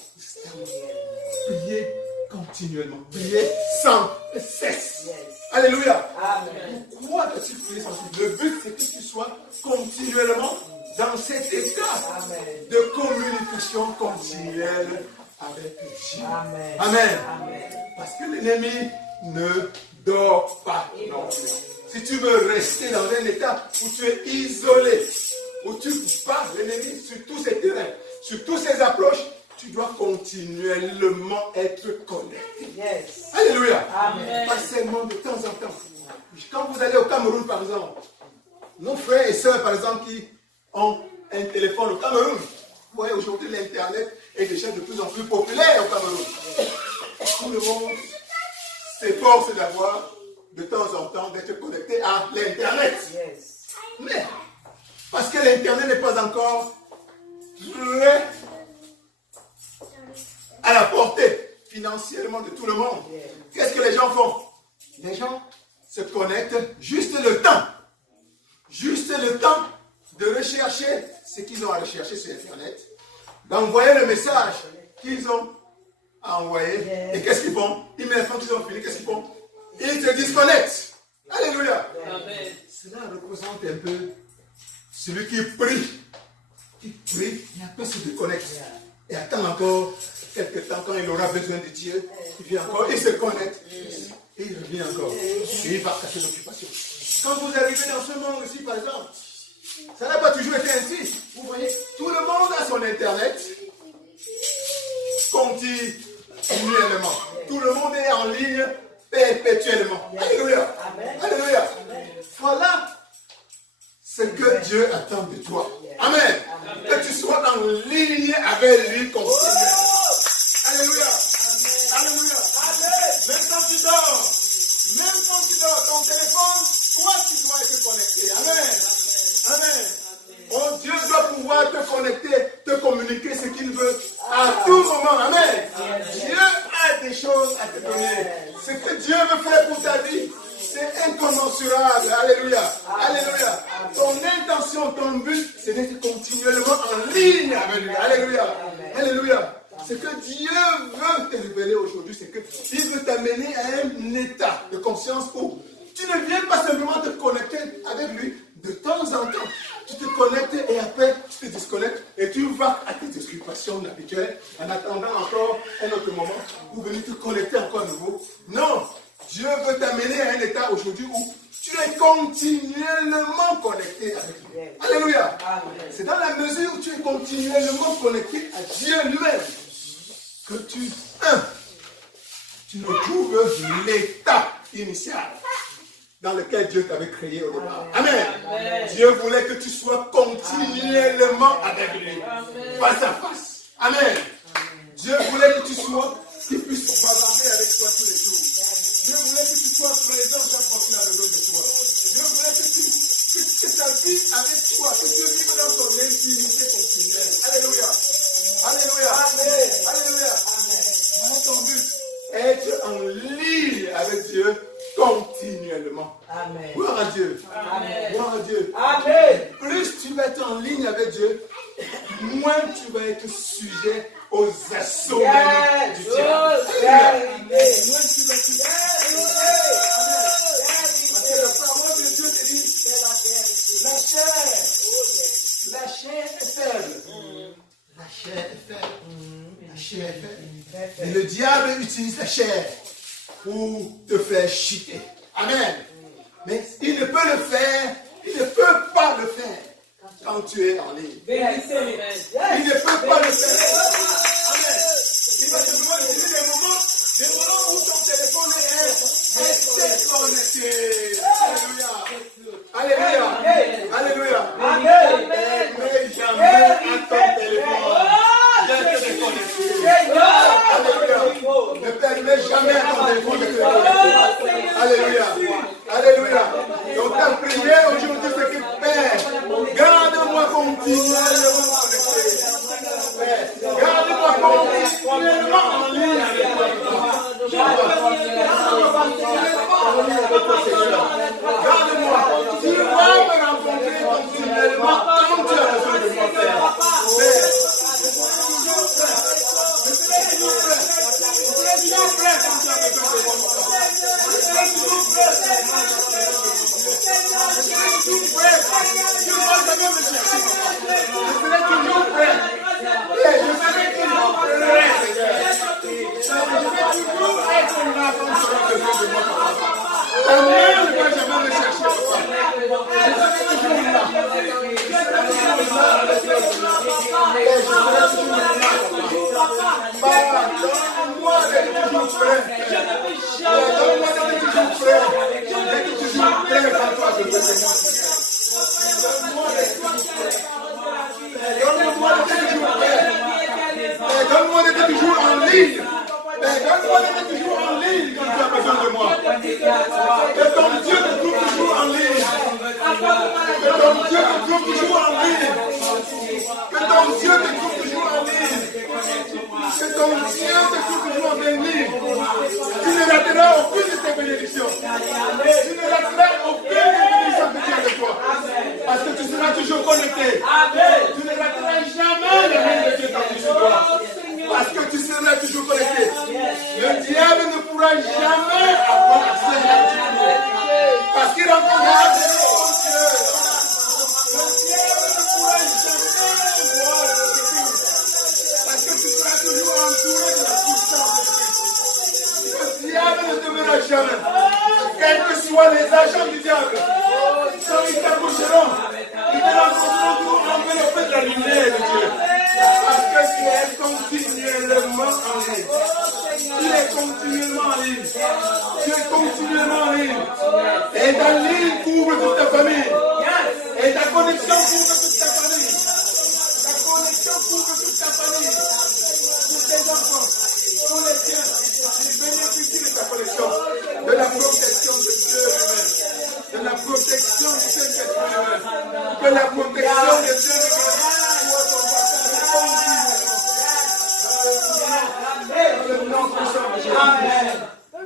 Priez continuellement. Priez sans cesse. Alléluia. Amen. Pourquoi dois-tu prier sans cesse? Le but, c'est que tu sois continuellement dans cet état de communication continuelle avec Dieu. Amen. Amen. Amen. Parce que l'ennemi ne dort pas non plus. Si tu veux rester dans un état où tu es isolé, où tu bats l'ennemi sur tous ses terrains, sur toutes ses approches, tu dois continuellement être connecté. Yes. Alléluia. Amen. Pas seulement de temps en temps. Quand vous allez au Cameroun, par exemple, nos frères et sœurs, par exemple, qui ont un téléphone au Cameroun, vous voyez, aujourd'hui, l'Internet est déjà de plus en plus populaire au Cameroun. Tout le monde s'efforce d'avoir, de temps en temps, d'être connecté à l'Internet. Yes. Mais, parce que l'Internet n'est pas encore très à la portée financièrement de tout le monde, qu'est-ce que les gens font? Les gens se connectent juste le temps de rechercher ce qu'ils ont à rechercher sur Internet, d'envoyer le message qu'ils ont envoyé, et qu'est-ce qu'ils font? Immédiatement qu'ils ont fini, qu'est-ce qu'ils font? Ils se disconnectent. Alléluia. Amen. Cela représente un peu celui qui prie, et après se déconnecte, et attend encore quelques temps quand il aura besoin de Dieu, il vient encore, il se connecte, et il revient encore, et il va casser l'occupation. Quand vous arrivez dans ce monde ici, par exemple, ça n'a pas toujours été ainsi. Vous voyez, tout le monde a son Internet continuellement. Tout le monde est en ligne perpétuellement. Alléluia. Alléluia. Voilà ce que Dieu attend de toi. Amen. Que tu sois en ligne avec lui continuellement. Alléluia. Alléluia. Même quand tu dors, ton téléphone, toi tu dois être connecté. Amen. Amen. Oh, Dieu doit pouvoir te connecter, te communiquer ce qu'il veut à tout moment. Amen. Dieu a des choses à te donner. Ce que Dieu veut faire pour ta vie, c'est incommensurable. Alléluia. Alléluia. Ton intention, ton but, c'est d'être continuellement en ligne avec lui. Alléluia. Alléluia. Ce que Dieu veut te révéler aujourd'hui, c'est qu'il veut t'amener à un état de conscience où tu ne viens pas simplement te connecter avec lui de temps en temps. Tu te connectes et après tu te disconnectes et tu vas à tes occupations habituelles en attendant encore un autre moment pour venir te connecter encore à nouveau. Non, Dieu veut t'amener à un état aujourd'hui où tu es continuellement connecté avec lui. Alléluia. C'est dans la mesure où tu es continuellement connecté à Dieu lui-même que tu retrouves l'état initial dans lequel Dieu t'avait créé au départ. Amen. Dieu voulait que tu sois continuellement avec lui, face à face. Amen. Dieu voulait que tu sois, qu'il puisse bavarder avec toi tous les jours. Dieu voulait que tu sois présent chaque fois qu'il a besoin de toi. Dieu voulait que ta vie avec toi, que tu vives dans ton intimité continuelle. Alléluia. Alléluia. Amen. Alléluia. Voilà ton but. Être en ligne avec Dieu continuellement. Amen. Gloire à Dieu. Amen. Gloire à Dieu. Amen. Plus tu vas être en ligne avec Dieu, moins tu vas être sujet aux assauts même du diable. Alléluia. Moins tu vas être sujet. Amen. Parce que la parole de Dieu te dit, la chair est faible. La chair est faible. La chair est faible. Et le diable utilise la chair pour te faire chuter. Amen. Mais il ne peut le faire, il ne peut pas le faire quand tu es en ligne. Il ne peut pas le faire. Amen. Il va simplement utiliser des moments où ton téléphone est connecté. Alléluia. Alléluia. Alléluia. Amen. Mais jamais à ton téléphone d'être déconnecté. Alléluia. Ne permets jamais à ton téléphone d'être déconnecté. Alléluia. Alléluia. Donc ta prière aujourd'hui, c'est que Père, garde-moi continuellement connecté. Père, garde-moi continuellement en ligne avec toi. Garde-moi. Tu vas me rencontrer continuellement quand tu as besoin de moi, Père. Père, je serai toujours prêt. Je serai toujours prêt. Je serai toujours prêt quand tu as besoin de moi, Papa. Je serai toujours prêt. Je serai toujours prêt. Tu ne vas jamais me chercher, Papa. Je serai toujours prêt. Je serai toujours prêt, Seigneur. Je vais toujours être là quand tu auras besoin de moi, Papa. Ta main ne va jamais me chercher, Papa. Je serai toujours là. Je serai toujours là avec toi, Seigneur. Je serai toujours là, Papa. Donne-moi d'être toujours prêt. Donne-moi d'être toujours prêt. D'être toujours prêt quand tu as besoin de moi, Seigneur. Donne-moi d'être toujours prêt. Donne-moi d'être toujours prêt. Donne-moi d'être toujours en ligne. Donne-moi d'être toujours en ligne quand tu as besoin de moi. Que ton Dieu te trouve toujours en ligne. Que ton Dieu te trouve toujours en ligne. Que ton Dieu te trouve toujours en ligne. Que ton Dieu te trouve toujours en ligne. Tu ne rateras aucune de tes bénédictions. Tu ne rateras aucune des bénédictions que tu as avec toi. Parce que tu seras toujours connecté. Tu ne rateras jamais le règne de Dieu dans sur toi. Parce que tu seras toujours connecté. Le diable ne pourra jamais avoir accès à Dieu. Parce qu'il entendra Dieu. Le diable ne pourra jamais voir le retour. Parce que tu seras toujours entouré de la puissance de Christ. Le diable ne te verra jamais. Quels que soient les agents du diable, quand ils t'approcheront, ils te rencontreront pour envelopper de la lumière de Dieu. Parce que tu es continuellement en ligne. Tu es continuellement en ligne. Tu es continuellement en ligne. Et ta ligne couvre toute ta famille. Et ta connexion couvre toute ta famille. Ta connexion couvre toute ta famille. Tous tes enfants, tous les tiens, ils bénéficient de ta connexion. De la protection de Dieu lui-même. De la protection du Saint-Esprit lui-même. De la protection de Dieu lui-même. Dans le nom puissant de Jésus. Amen.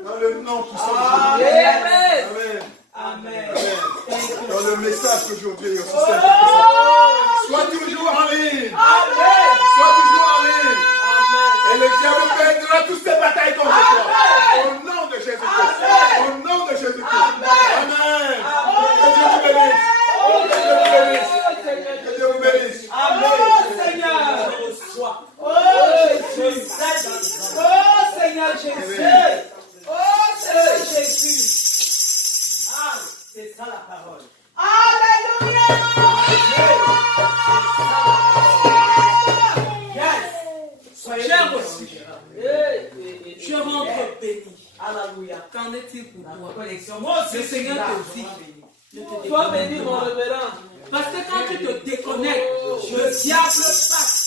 Dans le nom puissant de Jésus. Amen. Amen. Amen. Dans le message d'aujourd'hui, aussi simple que ça. Sois toujours en ligne. Amen. Sois toujours en ligne. Amen. Et le diable perdra toutes ses batailles contre toi. Au nom de Jésus-Christ. Au nom de Jésus-Christ. Amen. Que Dieu vous bénisse. Que Dieu vous bénisse. Que Dieu vous bénisse. Amen. Seigneur. Oh Jésus. Oh Seigneur Jésus. Oh Seigneur Jésus. Ah, c'est ça la parole. Alléluia. Cher aussi. Je rentre béni. Alléluia. Qu'en est-il pour toi? Moi aussi, Le Seigneur te dit. Toi béni mon révérend. Parce que quand tu te déconnectes, le diable passe.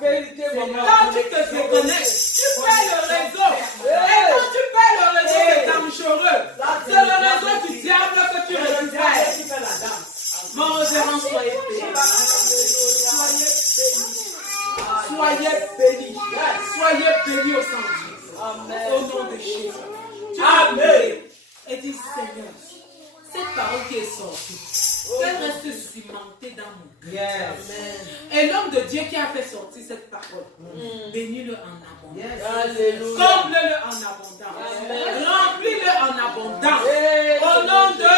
Vérité, Quand tu te déconnectes, tu perds le réseau. Et quand tu perds le réseau, c'est dangereux. C'est le réseau du diable que tu récupères. Mon révérend, soyez bénis. Soyez bénis. Soyez bénis au sang de Jésus. Au nom de Jésus. Amen. Et dis, Seigneur, cette parole qui est sortie, qu'elle reste cimentée dans mon cœur. Et l'homme de Dieu qui a fait sortir cette parole, bénis-le en abondance. Comble-le en abondance. Remplis-le en abondance. Au nom de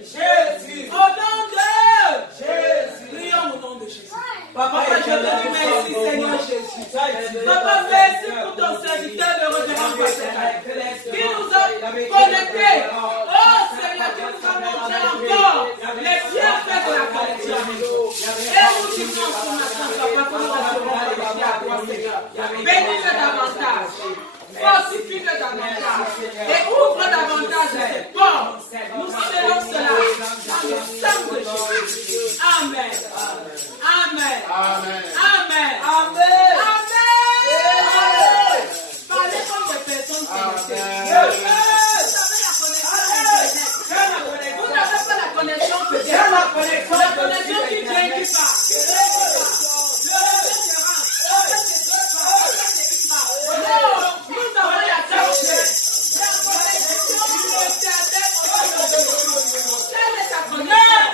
Jésus. Au nom de Jésus. Prions au nom de Jésus. Papa, je te dis merci, Seigneur Jésus. Papa, merci pour ton serviteur de révérend qui nous a connectés. Oh Seigneur, tu nous as montré encore les bienfaits de la connexion. Et nous disons ce matin, Papa, que nous assurons à toi, Seigneur. Bénis-le davantage. Fortifie-le davantage. Et ouvre davantage ses portes. Nous serons cela dans le sang de Jésus. Amen. Amen. Amen. Amen. Amen. Amen. Parlez comme des personnes connectées. Vous n'avez pas la connexion peut-être. La connexion qui vient qui part. Nous avons la connexion. La connexion du éternel. Quelle est ta connexion?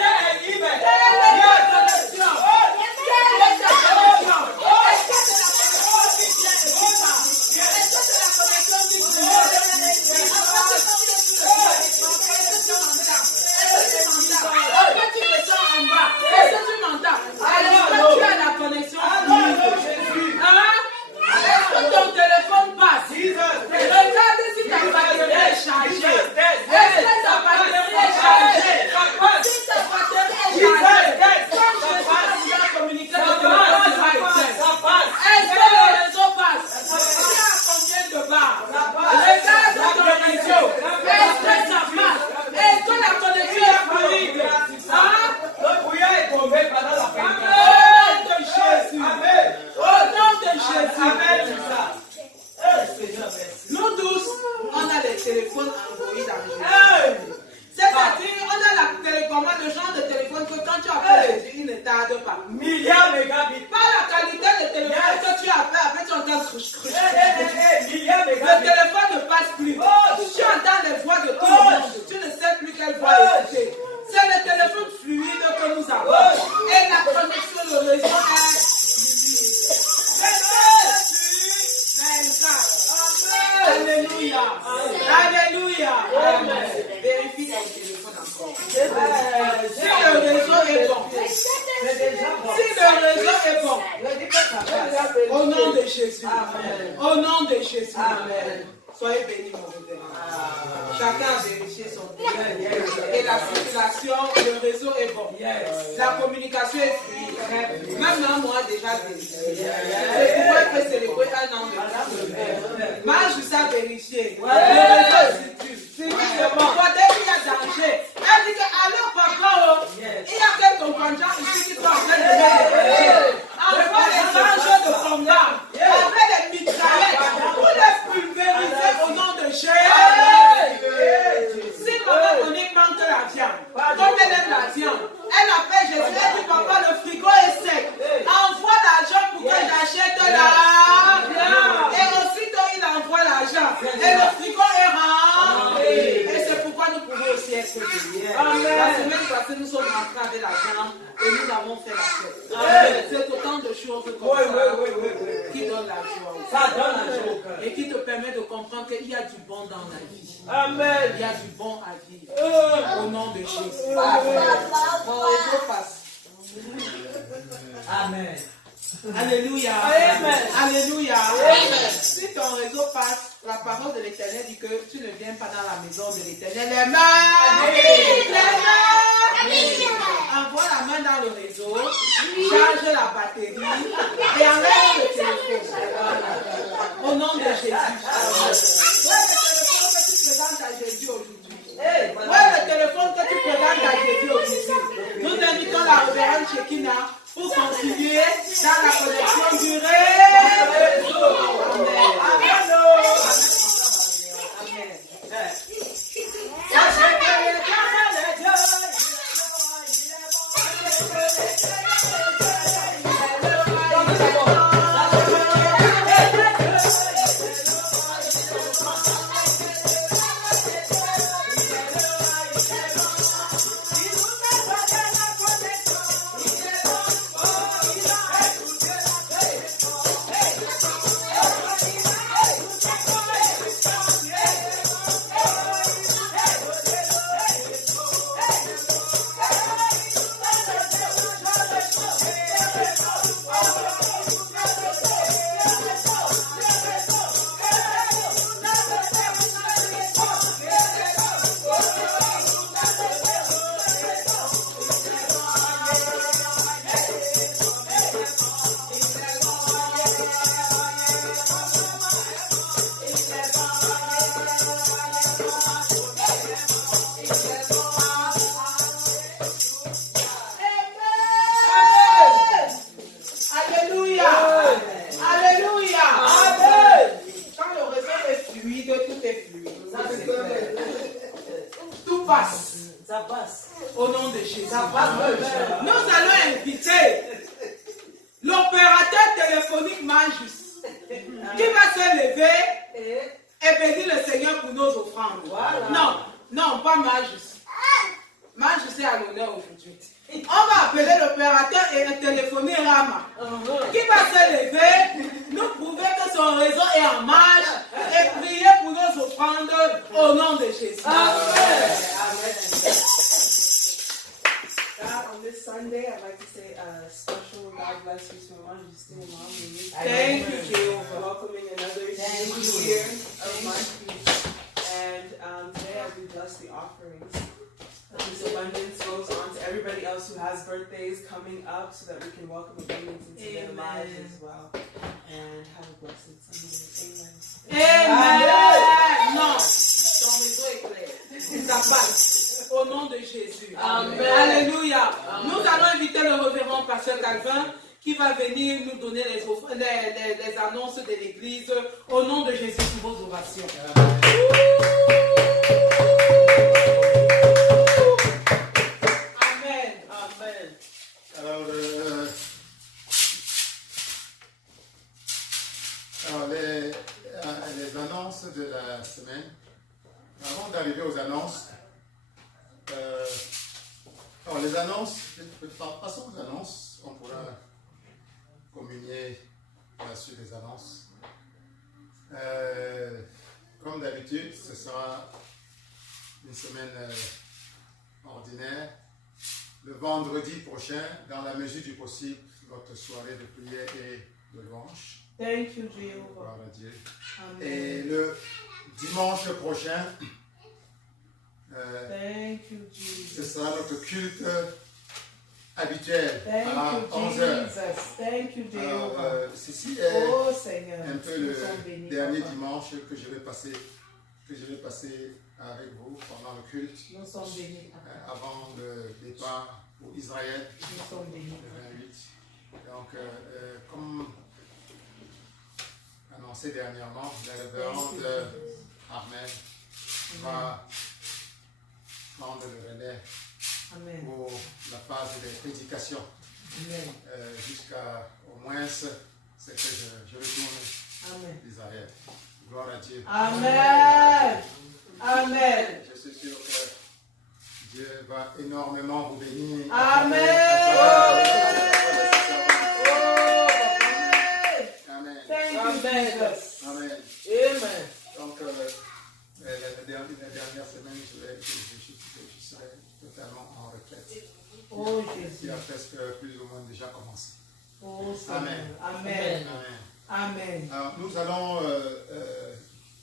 Nous tous, on a les téléphones Android avec Jésus. C'est-à-dire, on a la télécommande, le genre de téléphone que quand tu appelles Jésus, il ne tarde pas. Milliards mégabits. Pas la qualité de téléphone que tu appelles, après tu entends le téléphone ne passe plus. Tu entends les voix de tout le monde. Tu ne sais plus quelle voix écouter. C'est le téléphone fluide que nous avons. Et la connexion, le réseau est Alléluia. Alléluia. Amen. Vérifie ton téléphone encore. Si le réseau est bon. Si le réseau est bon. Au nom de Jésus. Au nom de Jésus. Amen. Soyez bénis, mon révérend. Chacun a vérifié son téléphone. Et la circulation, le réseau est bon. La communication est fluide. Même moi, déjà vérifié. C'est pourquoi il peut célébrer un an de plus. Moi, je sais vérifier. Le réseau circule. Pourquoi dès qu'il y a danger, elle dit que allô, papa, il y a quelqu'un contingent ici qui sont en train de vérifier. Envoie les anges de combat. Avec les mitraillettes. Pour les pulvériser au nom de Jésus. Si maman Monique manque la viande, comme elle aime la viande, elle appelle Jésus, elle dit papa, le frigo est sec. Envoie l'argent pour que j'achète la viande. Et aussitôt il envoie l'argent. Et le frigo est rempli. Et c'est pourquoi nous pouvons aussi être bénis. La semaine passée, nous sommes rentrés avec la viande et nous avons fait la fête. C'est autant de choses comme ça qui donnent la joie. Ça donne la joie. Et qui te permet de comprendre qu'il y a du bon dans la vie. Amen. Il y a du bon à vivre. Au nom de Jésus. Mon réseau passe. Amen. Alléluia. Amen. Alléluia. Amen. Si ton réseau passe, la parole de l'Éternel dit que tu ne viens pas dans la maison de l'Éternel. Les mains. Envoie la main dans le réseau, charge la batterie et enlève le téléphone. Au nom de Jésus. Ouais, le téléphone que tu présentes à Jésus aujourd'hui. Ouais, le téléphone que tu présentes à Jésus aujourd'hui. Nous invitons la révérende Shekinah pour continuer dans la connexion du réseau. Amen. Amen. say a special God bless you to Mama Justine and Mom Louise. Thank you, Jehovah. Welcoming another Thank new you. year of March. And today as we bless the offerings, this abundance goes on to everybody else who has birthdays coming up so that we can welcome abundance into their lives as well. And have a blessed Sunday. Amen. Amen. Non, ton réseau est clair. Ça passe. Au nom de Jésus. Amen. Alléluia. Nous allons inviter le révérend pasteur Calvin qui va venir nous donner les annonces de l'église au nom de Jésus sous vos ovations. Amen. Amen. Alors, les annonces de la semaine. Avant d'arriver aux annonces, alors les annonces, passons aux annonces, on pourra communier à la suite des annonces. Comme d'habitude, ce sera une semaine ordinaire. Le vendredi prochain, dans la mesure du possible, notre soirée de prière et de louange. Thank you, Jehovah. Gloire à Dieu. Amen. Et le dimanche prochain, Thank you, Jesus. ce sera notre culte habituel Thank à you, 11h. Jesus. Thank you, Alors, Jehovah. ceci est Oh Seigneur, un peu nous le sommes bénis, dernier Papa. dimanche que je vais passer avec vous pendant le culte, Nous sommes bénis, Papa. avant le départ pour Israël, Nous sommes bénis. le 28. Donc, comme annoncé dernièrement, la révérende Armel va prendre le relais Amen. pour la phase de prédication. Amen. Jusqu'à au moins ce que je retourne Amen. d'Israël. Gloire à Dieu. Amen. Amen. Je suis sûr que Dieu va énormément vous bénir. Amen. Amen. Thank you, Jesus. Amen. Amen. Donc, la dernière semaine, je serai totalement en retraite. Oh Qui Jésus. a presque plus ou moins déjà commencé. Oh Seigneur. Amen. Amen. Amen. Amen. Alors, nous allons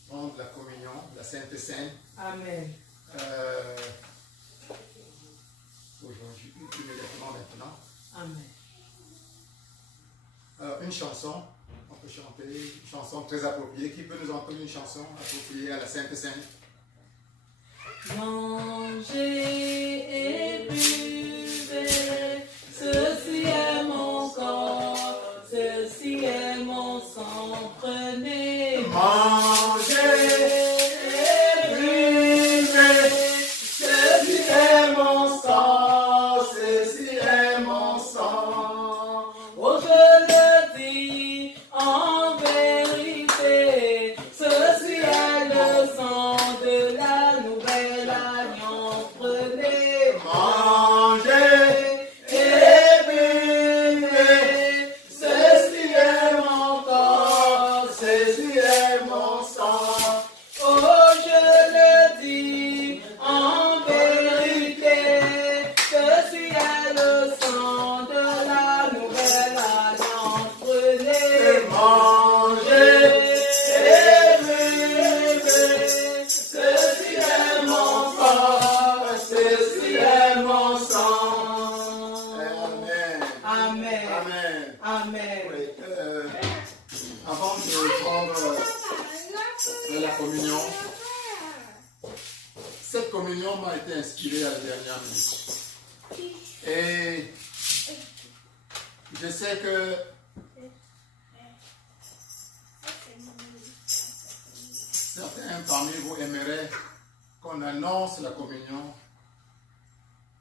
prendre la communion, la Sainte Seine. Amen. Aujourd'hui, immédiatement maintenant. Amen. Alors, une chanson, on peut chanter une chanson très appropriée. Qui peut nous entendre une chanson appropriée à la Sainte Seine? Mangez et buvez, ceci est mon corps, ceci est mon sang, prenez. Mangez et buvez, ceci est mon sang, ceci est mon sang. Oh, je le dis en vérité, ceci est le sang de la nouvelle alliance, prenez. Mangez et buvez, ceci est mon corps, ceci est mon sang. Oh, je le dis en vérité, ceci est le sang de la nouvelle alliance, prenez. Mangez et buvez, ceci est mon corps, ceci est mon sang. Amen. Amen. Amen. Amen. Oui, avant de prendre la communion, cette communion m'a été inspirée à la dernière minute. Et je sais que certains parmi vous aimeraient qu'on annonce la communion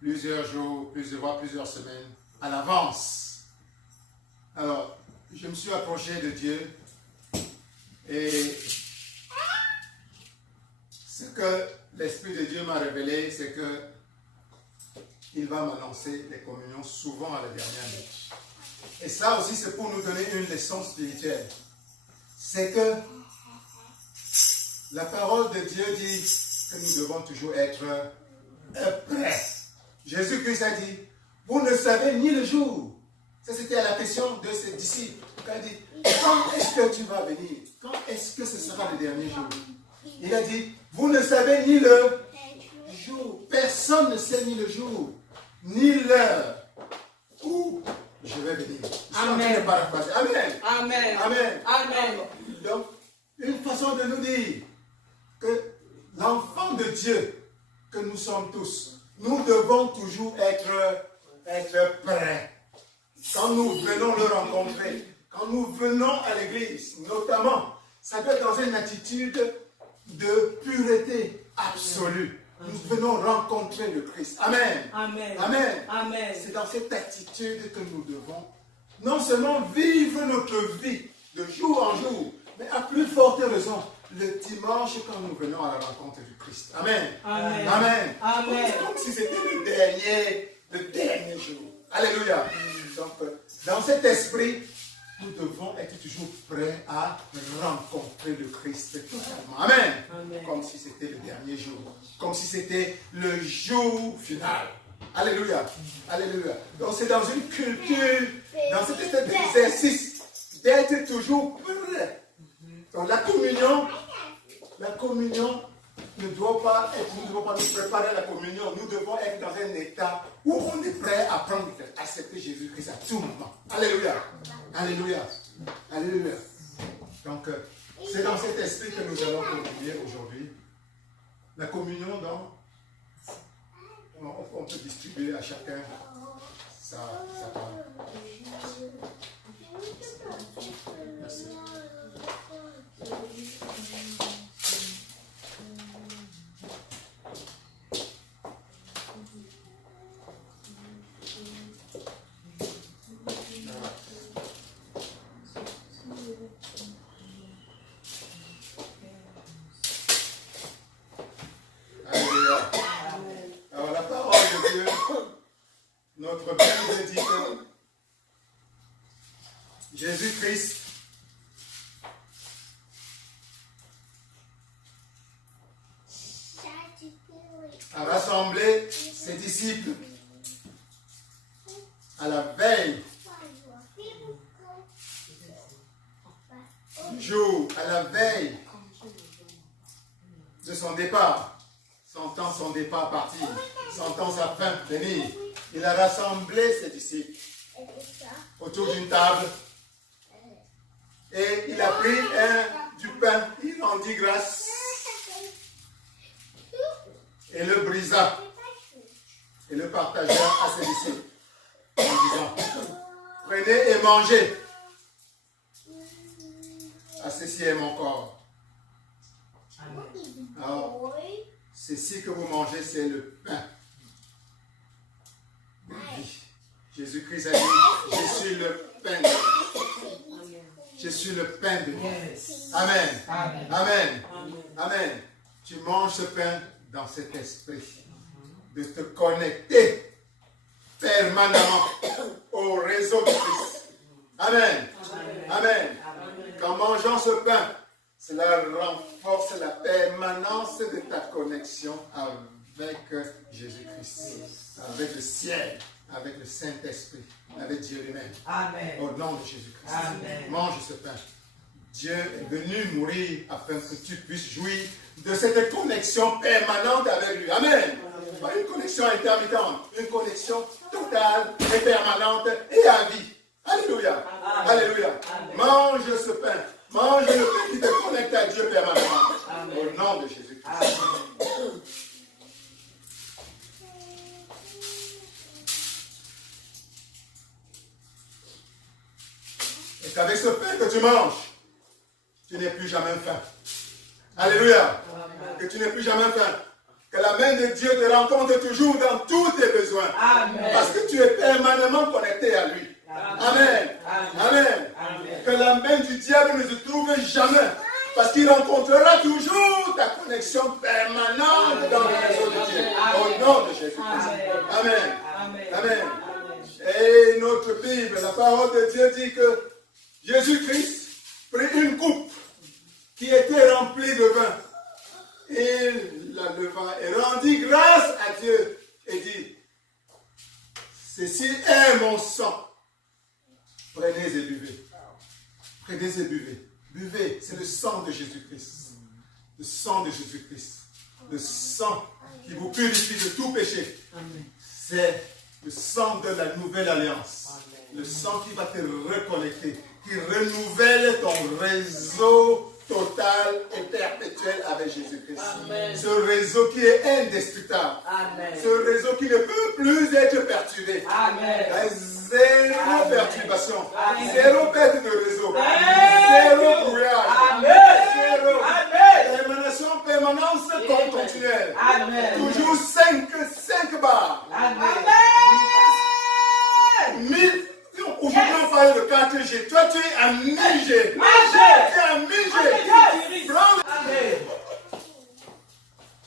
plusieurs jours, plusieurs semaines à l'avance. Alors, je me suis approché de Dieu et ce que l'Esprit de Dieu m'a révélé, c'est que il va m'annoncer les communions souvent à la dernière minute. Et ça aussi, c'est pour nous donner une leçon spirituelle. C'est que la parole de Dieu dit que nous devons toujours être prêts. Jésus-Christ a dit, vous ne savez ni le jour, Ça, c'était la question de ses disciples. Il a dit, quand est-ce que tu vas venir? Quand est-ce que ce sera le dernier jour? Il a dit, vous ne savez ni le jour. Personne ne sait ni le jour, ni l'heure où je vais venir. Amen. Amen. Amen. Amen. Amen. Donc, une façon de nous dire que l'enfant de Dieu que nous sommes tous, nous devons toujours être prêts. Quand nous venons le rencontrer, quand nous venons à l'église, notamment, ça doit être dans une attitude de pureté absolue. Nous venons rencontrer le Christ. Amen. Amen. Amen. Amen. C'est dans cette attitude que nous devons non seulement vivre notre vie de jour en jour, mais à plus forte raison, le dimanche quand nous venons à la rencontre du Christ. Amen. Amen. Amen. Amen. C'est comme si c'était le dernier jour. Alléluia. Donc, dans cet esprit, nous devons être toujours prêts à rencontrer le Christ totalement. Amen. Amen. Comme si c'était le dernier jour. Comme si c'était le jour final. Alléluia. Alléluia. Donc c'est dans une culture, dans cet exercice d'être toujours prêt. Donc la communion ne doit pas être, nous ne devons pas nous préparer à la communion. Nous devons être dans un état où on est prêt à prendre, à accepter Jésus-Christ à tout moment. Alléluia. Alléluia. Alléluia. Donc, c'est dans cet esprit que nous allons communier aujourd'hui. La communion, donc, on peut distribuer à chacun sa part. Merci. Alors la parole de Dieu, notre Bible dit que Jésus-Christ a rassemblé ses disciples à la veille du jour, à la veille de son départ, sentant son départ partir, sentant sa fin venir. Il a rassemblé ses disciples autour d'une table et il a pris du pain, il rendit grâce et le brisa et le partagea à ses disciples en disant, prenez et mangez, ceci est mon corps. Alors, ceci que vous mangez, c'est le pain de vie. Jésus-Christ a dit, je suis le pain de vie. Je suis le pain de vie. Amen. Amen. Amen. Amen. Tu manges ce pain dans cet esprit de te connecter permanemment au réseau de Christ. Amen. Amen. Qu'en mangeant ce pain, cela renforce la permanence de ta connexion avec Jésus-Christ, avec le ciel, avec le Saint-Esprit, avec Dieu lui-même. Amen. Au nom de Jésus-Christ. Amen. Mange ce pain. Dieu est venu mourir afin que tu puisses jouir de cette connexion permanente avec lui. Amen. Pas une connexion intermittente, une connexion totale et permanente et à vie. Alléluia. Amen. Alléluia. Amen. Mange ce pain. Mange le pain qui te connecte à Dieu permanemment. Amen. Au nom de Jésus-Christ. Et c'est avec ce pain que tu manges, tu n'es plus jamais faim. Alléluia. Amen. Que tu n'es plus jamais faim. Que la main de Dieu te rencontre toujours dans tous tes besoins. Amen. Parce que tu es permanemment connecté à lui. Amen. Amen. Amen. Amen. Que la main du diable ne se trouve jamais. Parce qu'il rencontrera toujours ta connexion permanente dans le réseau de Dieu. Au nom de Jésus-Christ. Amen. Amen. Amen. Et notre Bible, la parole de Dieu dit que Jésus-Christ prit une coupe qui était remplie de vin. Il la leva et rendit grâce à Dieu et dit, ceci est mon sang Prenez et buvez. Prenez et buvez. Buvez, c'est le sang de Jésus-Christ. Le sang de Jésus-Christ. Le sang qui vous purifie de tout péché. C'est le sang de la nouvelle alliance. Le sang qui va te reconnecter, qui renouvelle ton réseau total et perpétuel avec Jésus-Christ. Ce réseau qui est indestructible. Ce réseau qui ne peut plus être perturbé. Zéro perturbation. Zéro perte de réseau. Zéro brouillage. Zéro. Émanation, permanence continuelle. Toujours 5 barres. Aujourd'hui, on parle de 4G. Toi, tu es à 1000G. Tu es à 1000G.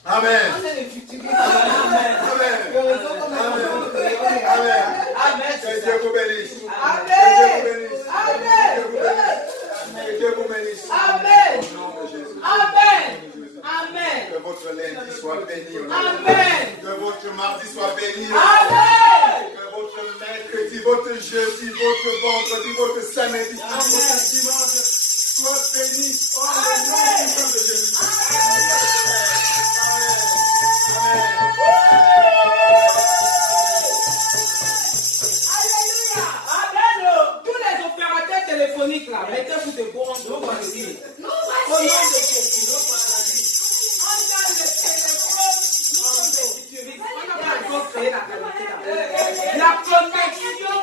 Amen. Amen. Que Dieu vous bénisse. Que Dieu vous bénisse. Amen. Au nom de Jésus. Amen. Amen. Que votre lundi soit béni. Amen. Que votre mardi soit béni. Amen. Que votre mercredi, votre jeudi, votre vendredi, votre samedi, votre dimanche soit béni. Au nom puissant de Jésus. Tous les opérateurs téléphoniques là, mettez-vous de bons nous voici. Au nom de Jésus. On a le téléphone, nous sommes des sécuristes. On n'a pas encore créé la qualité là. La connexion,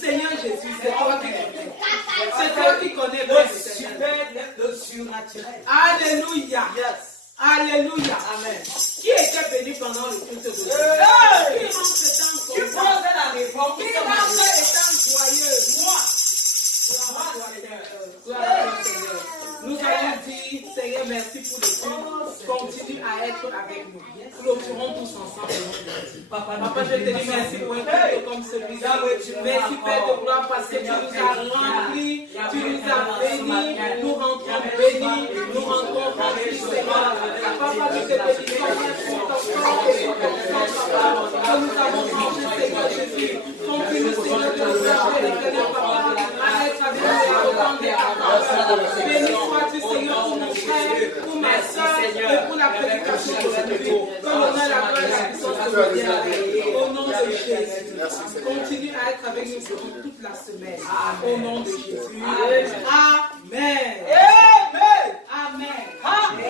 Seigneur Jésus, c'est toi qui connais. C'est toi qui connais le surnaturel. Alléluia. Alléluia. Amen. Qui était béni pendant le culte de Dieu? Qui rentre dans les pommes? Qui rentre étant joyeux? Moi. Nous allons dire, Seigneur, merci pour le culte. Continue à être avec nous. Clôturons tous ensemble. Papa, je te dis merci pour un culte comme celui-là. Merci, Père de gloire, parce que tu nous as remplis, tu nous as bénis, nous rentrons bénis, nous rentrons remplis, Seigneur. Papa, je te bénis pour ton corps et pour ton sang, Papa, que nous avons mangé, Seigneur Jésus. Continue, Seigneur, de nous appeler, Seigneur, Papa, à être avec nous à autant des paroles. Béni sois-tu, Seigneur, pour nos frères, pour mes soeurs et pour la prédication d'aujourd'hui. Que l'honneur, la gloire et la puissance te reviennent. Au nom de Jésus. Continue à être avec nous durant toute la semaine. Au nom de Jésus. Amen. Amen. Amen. Amen.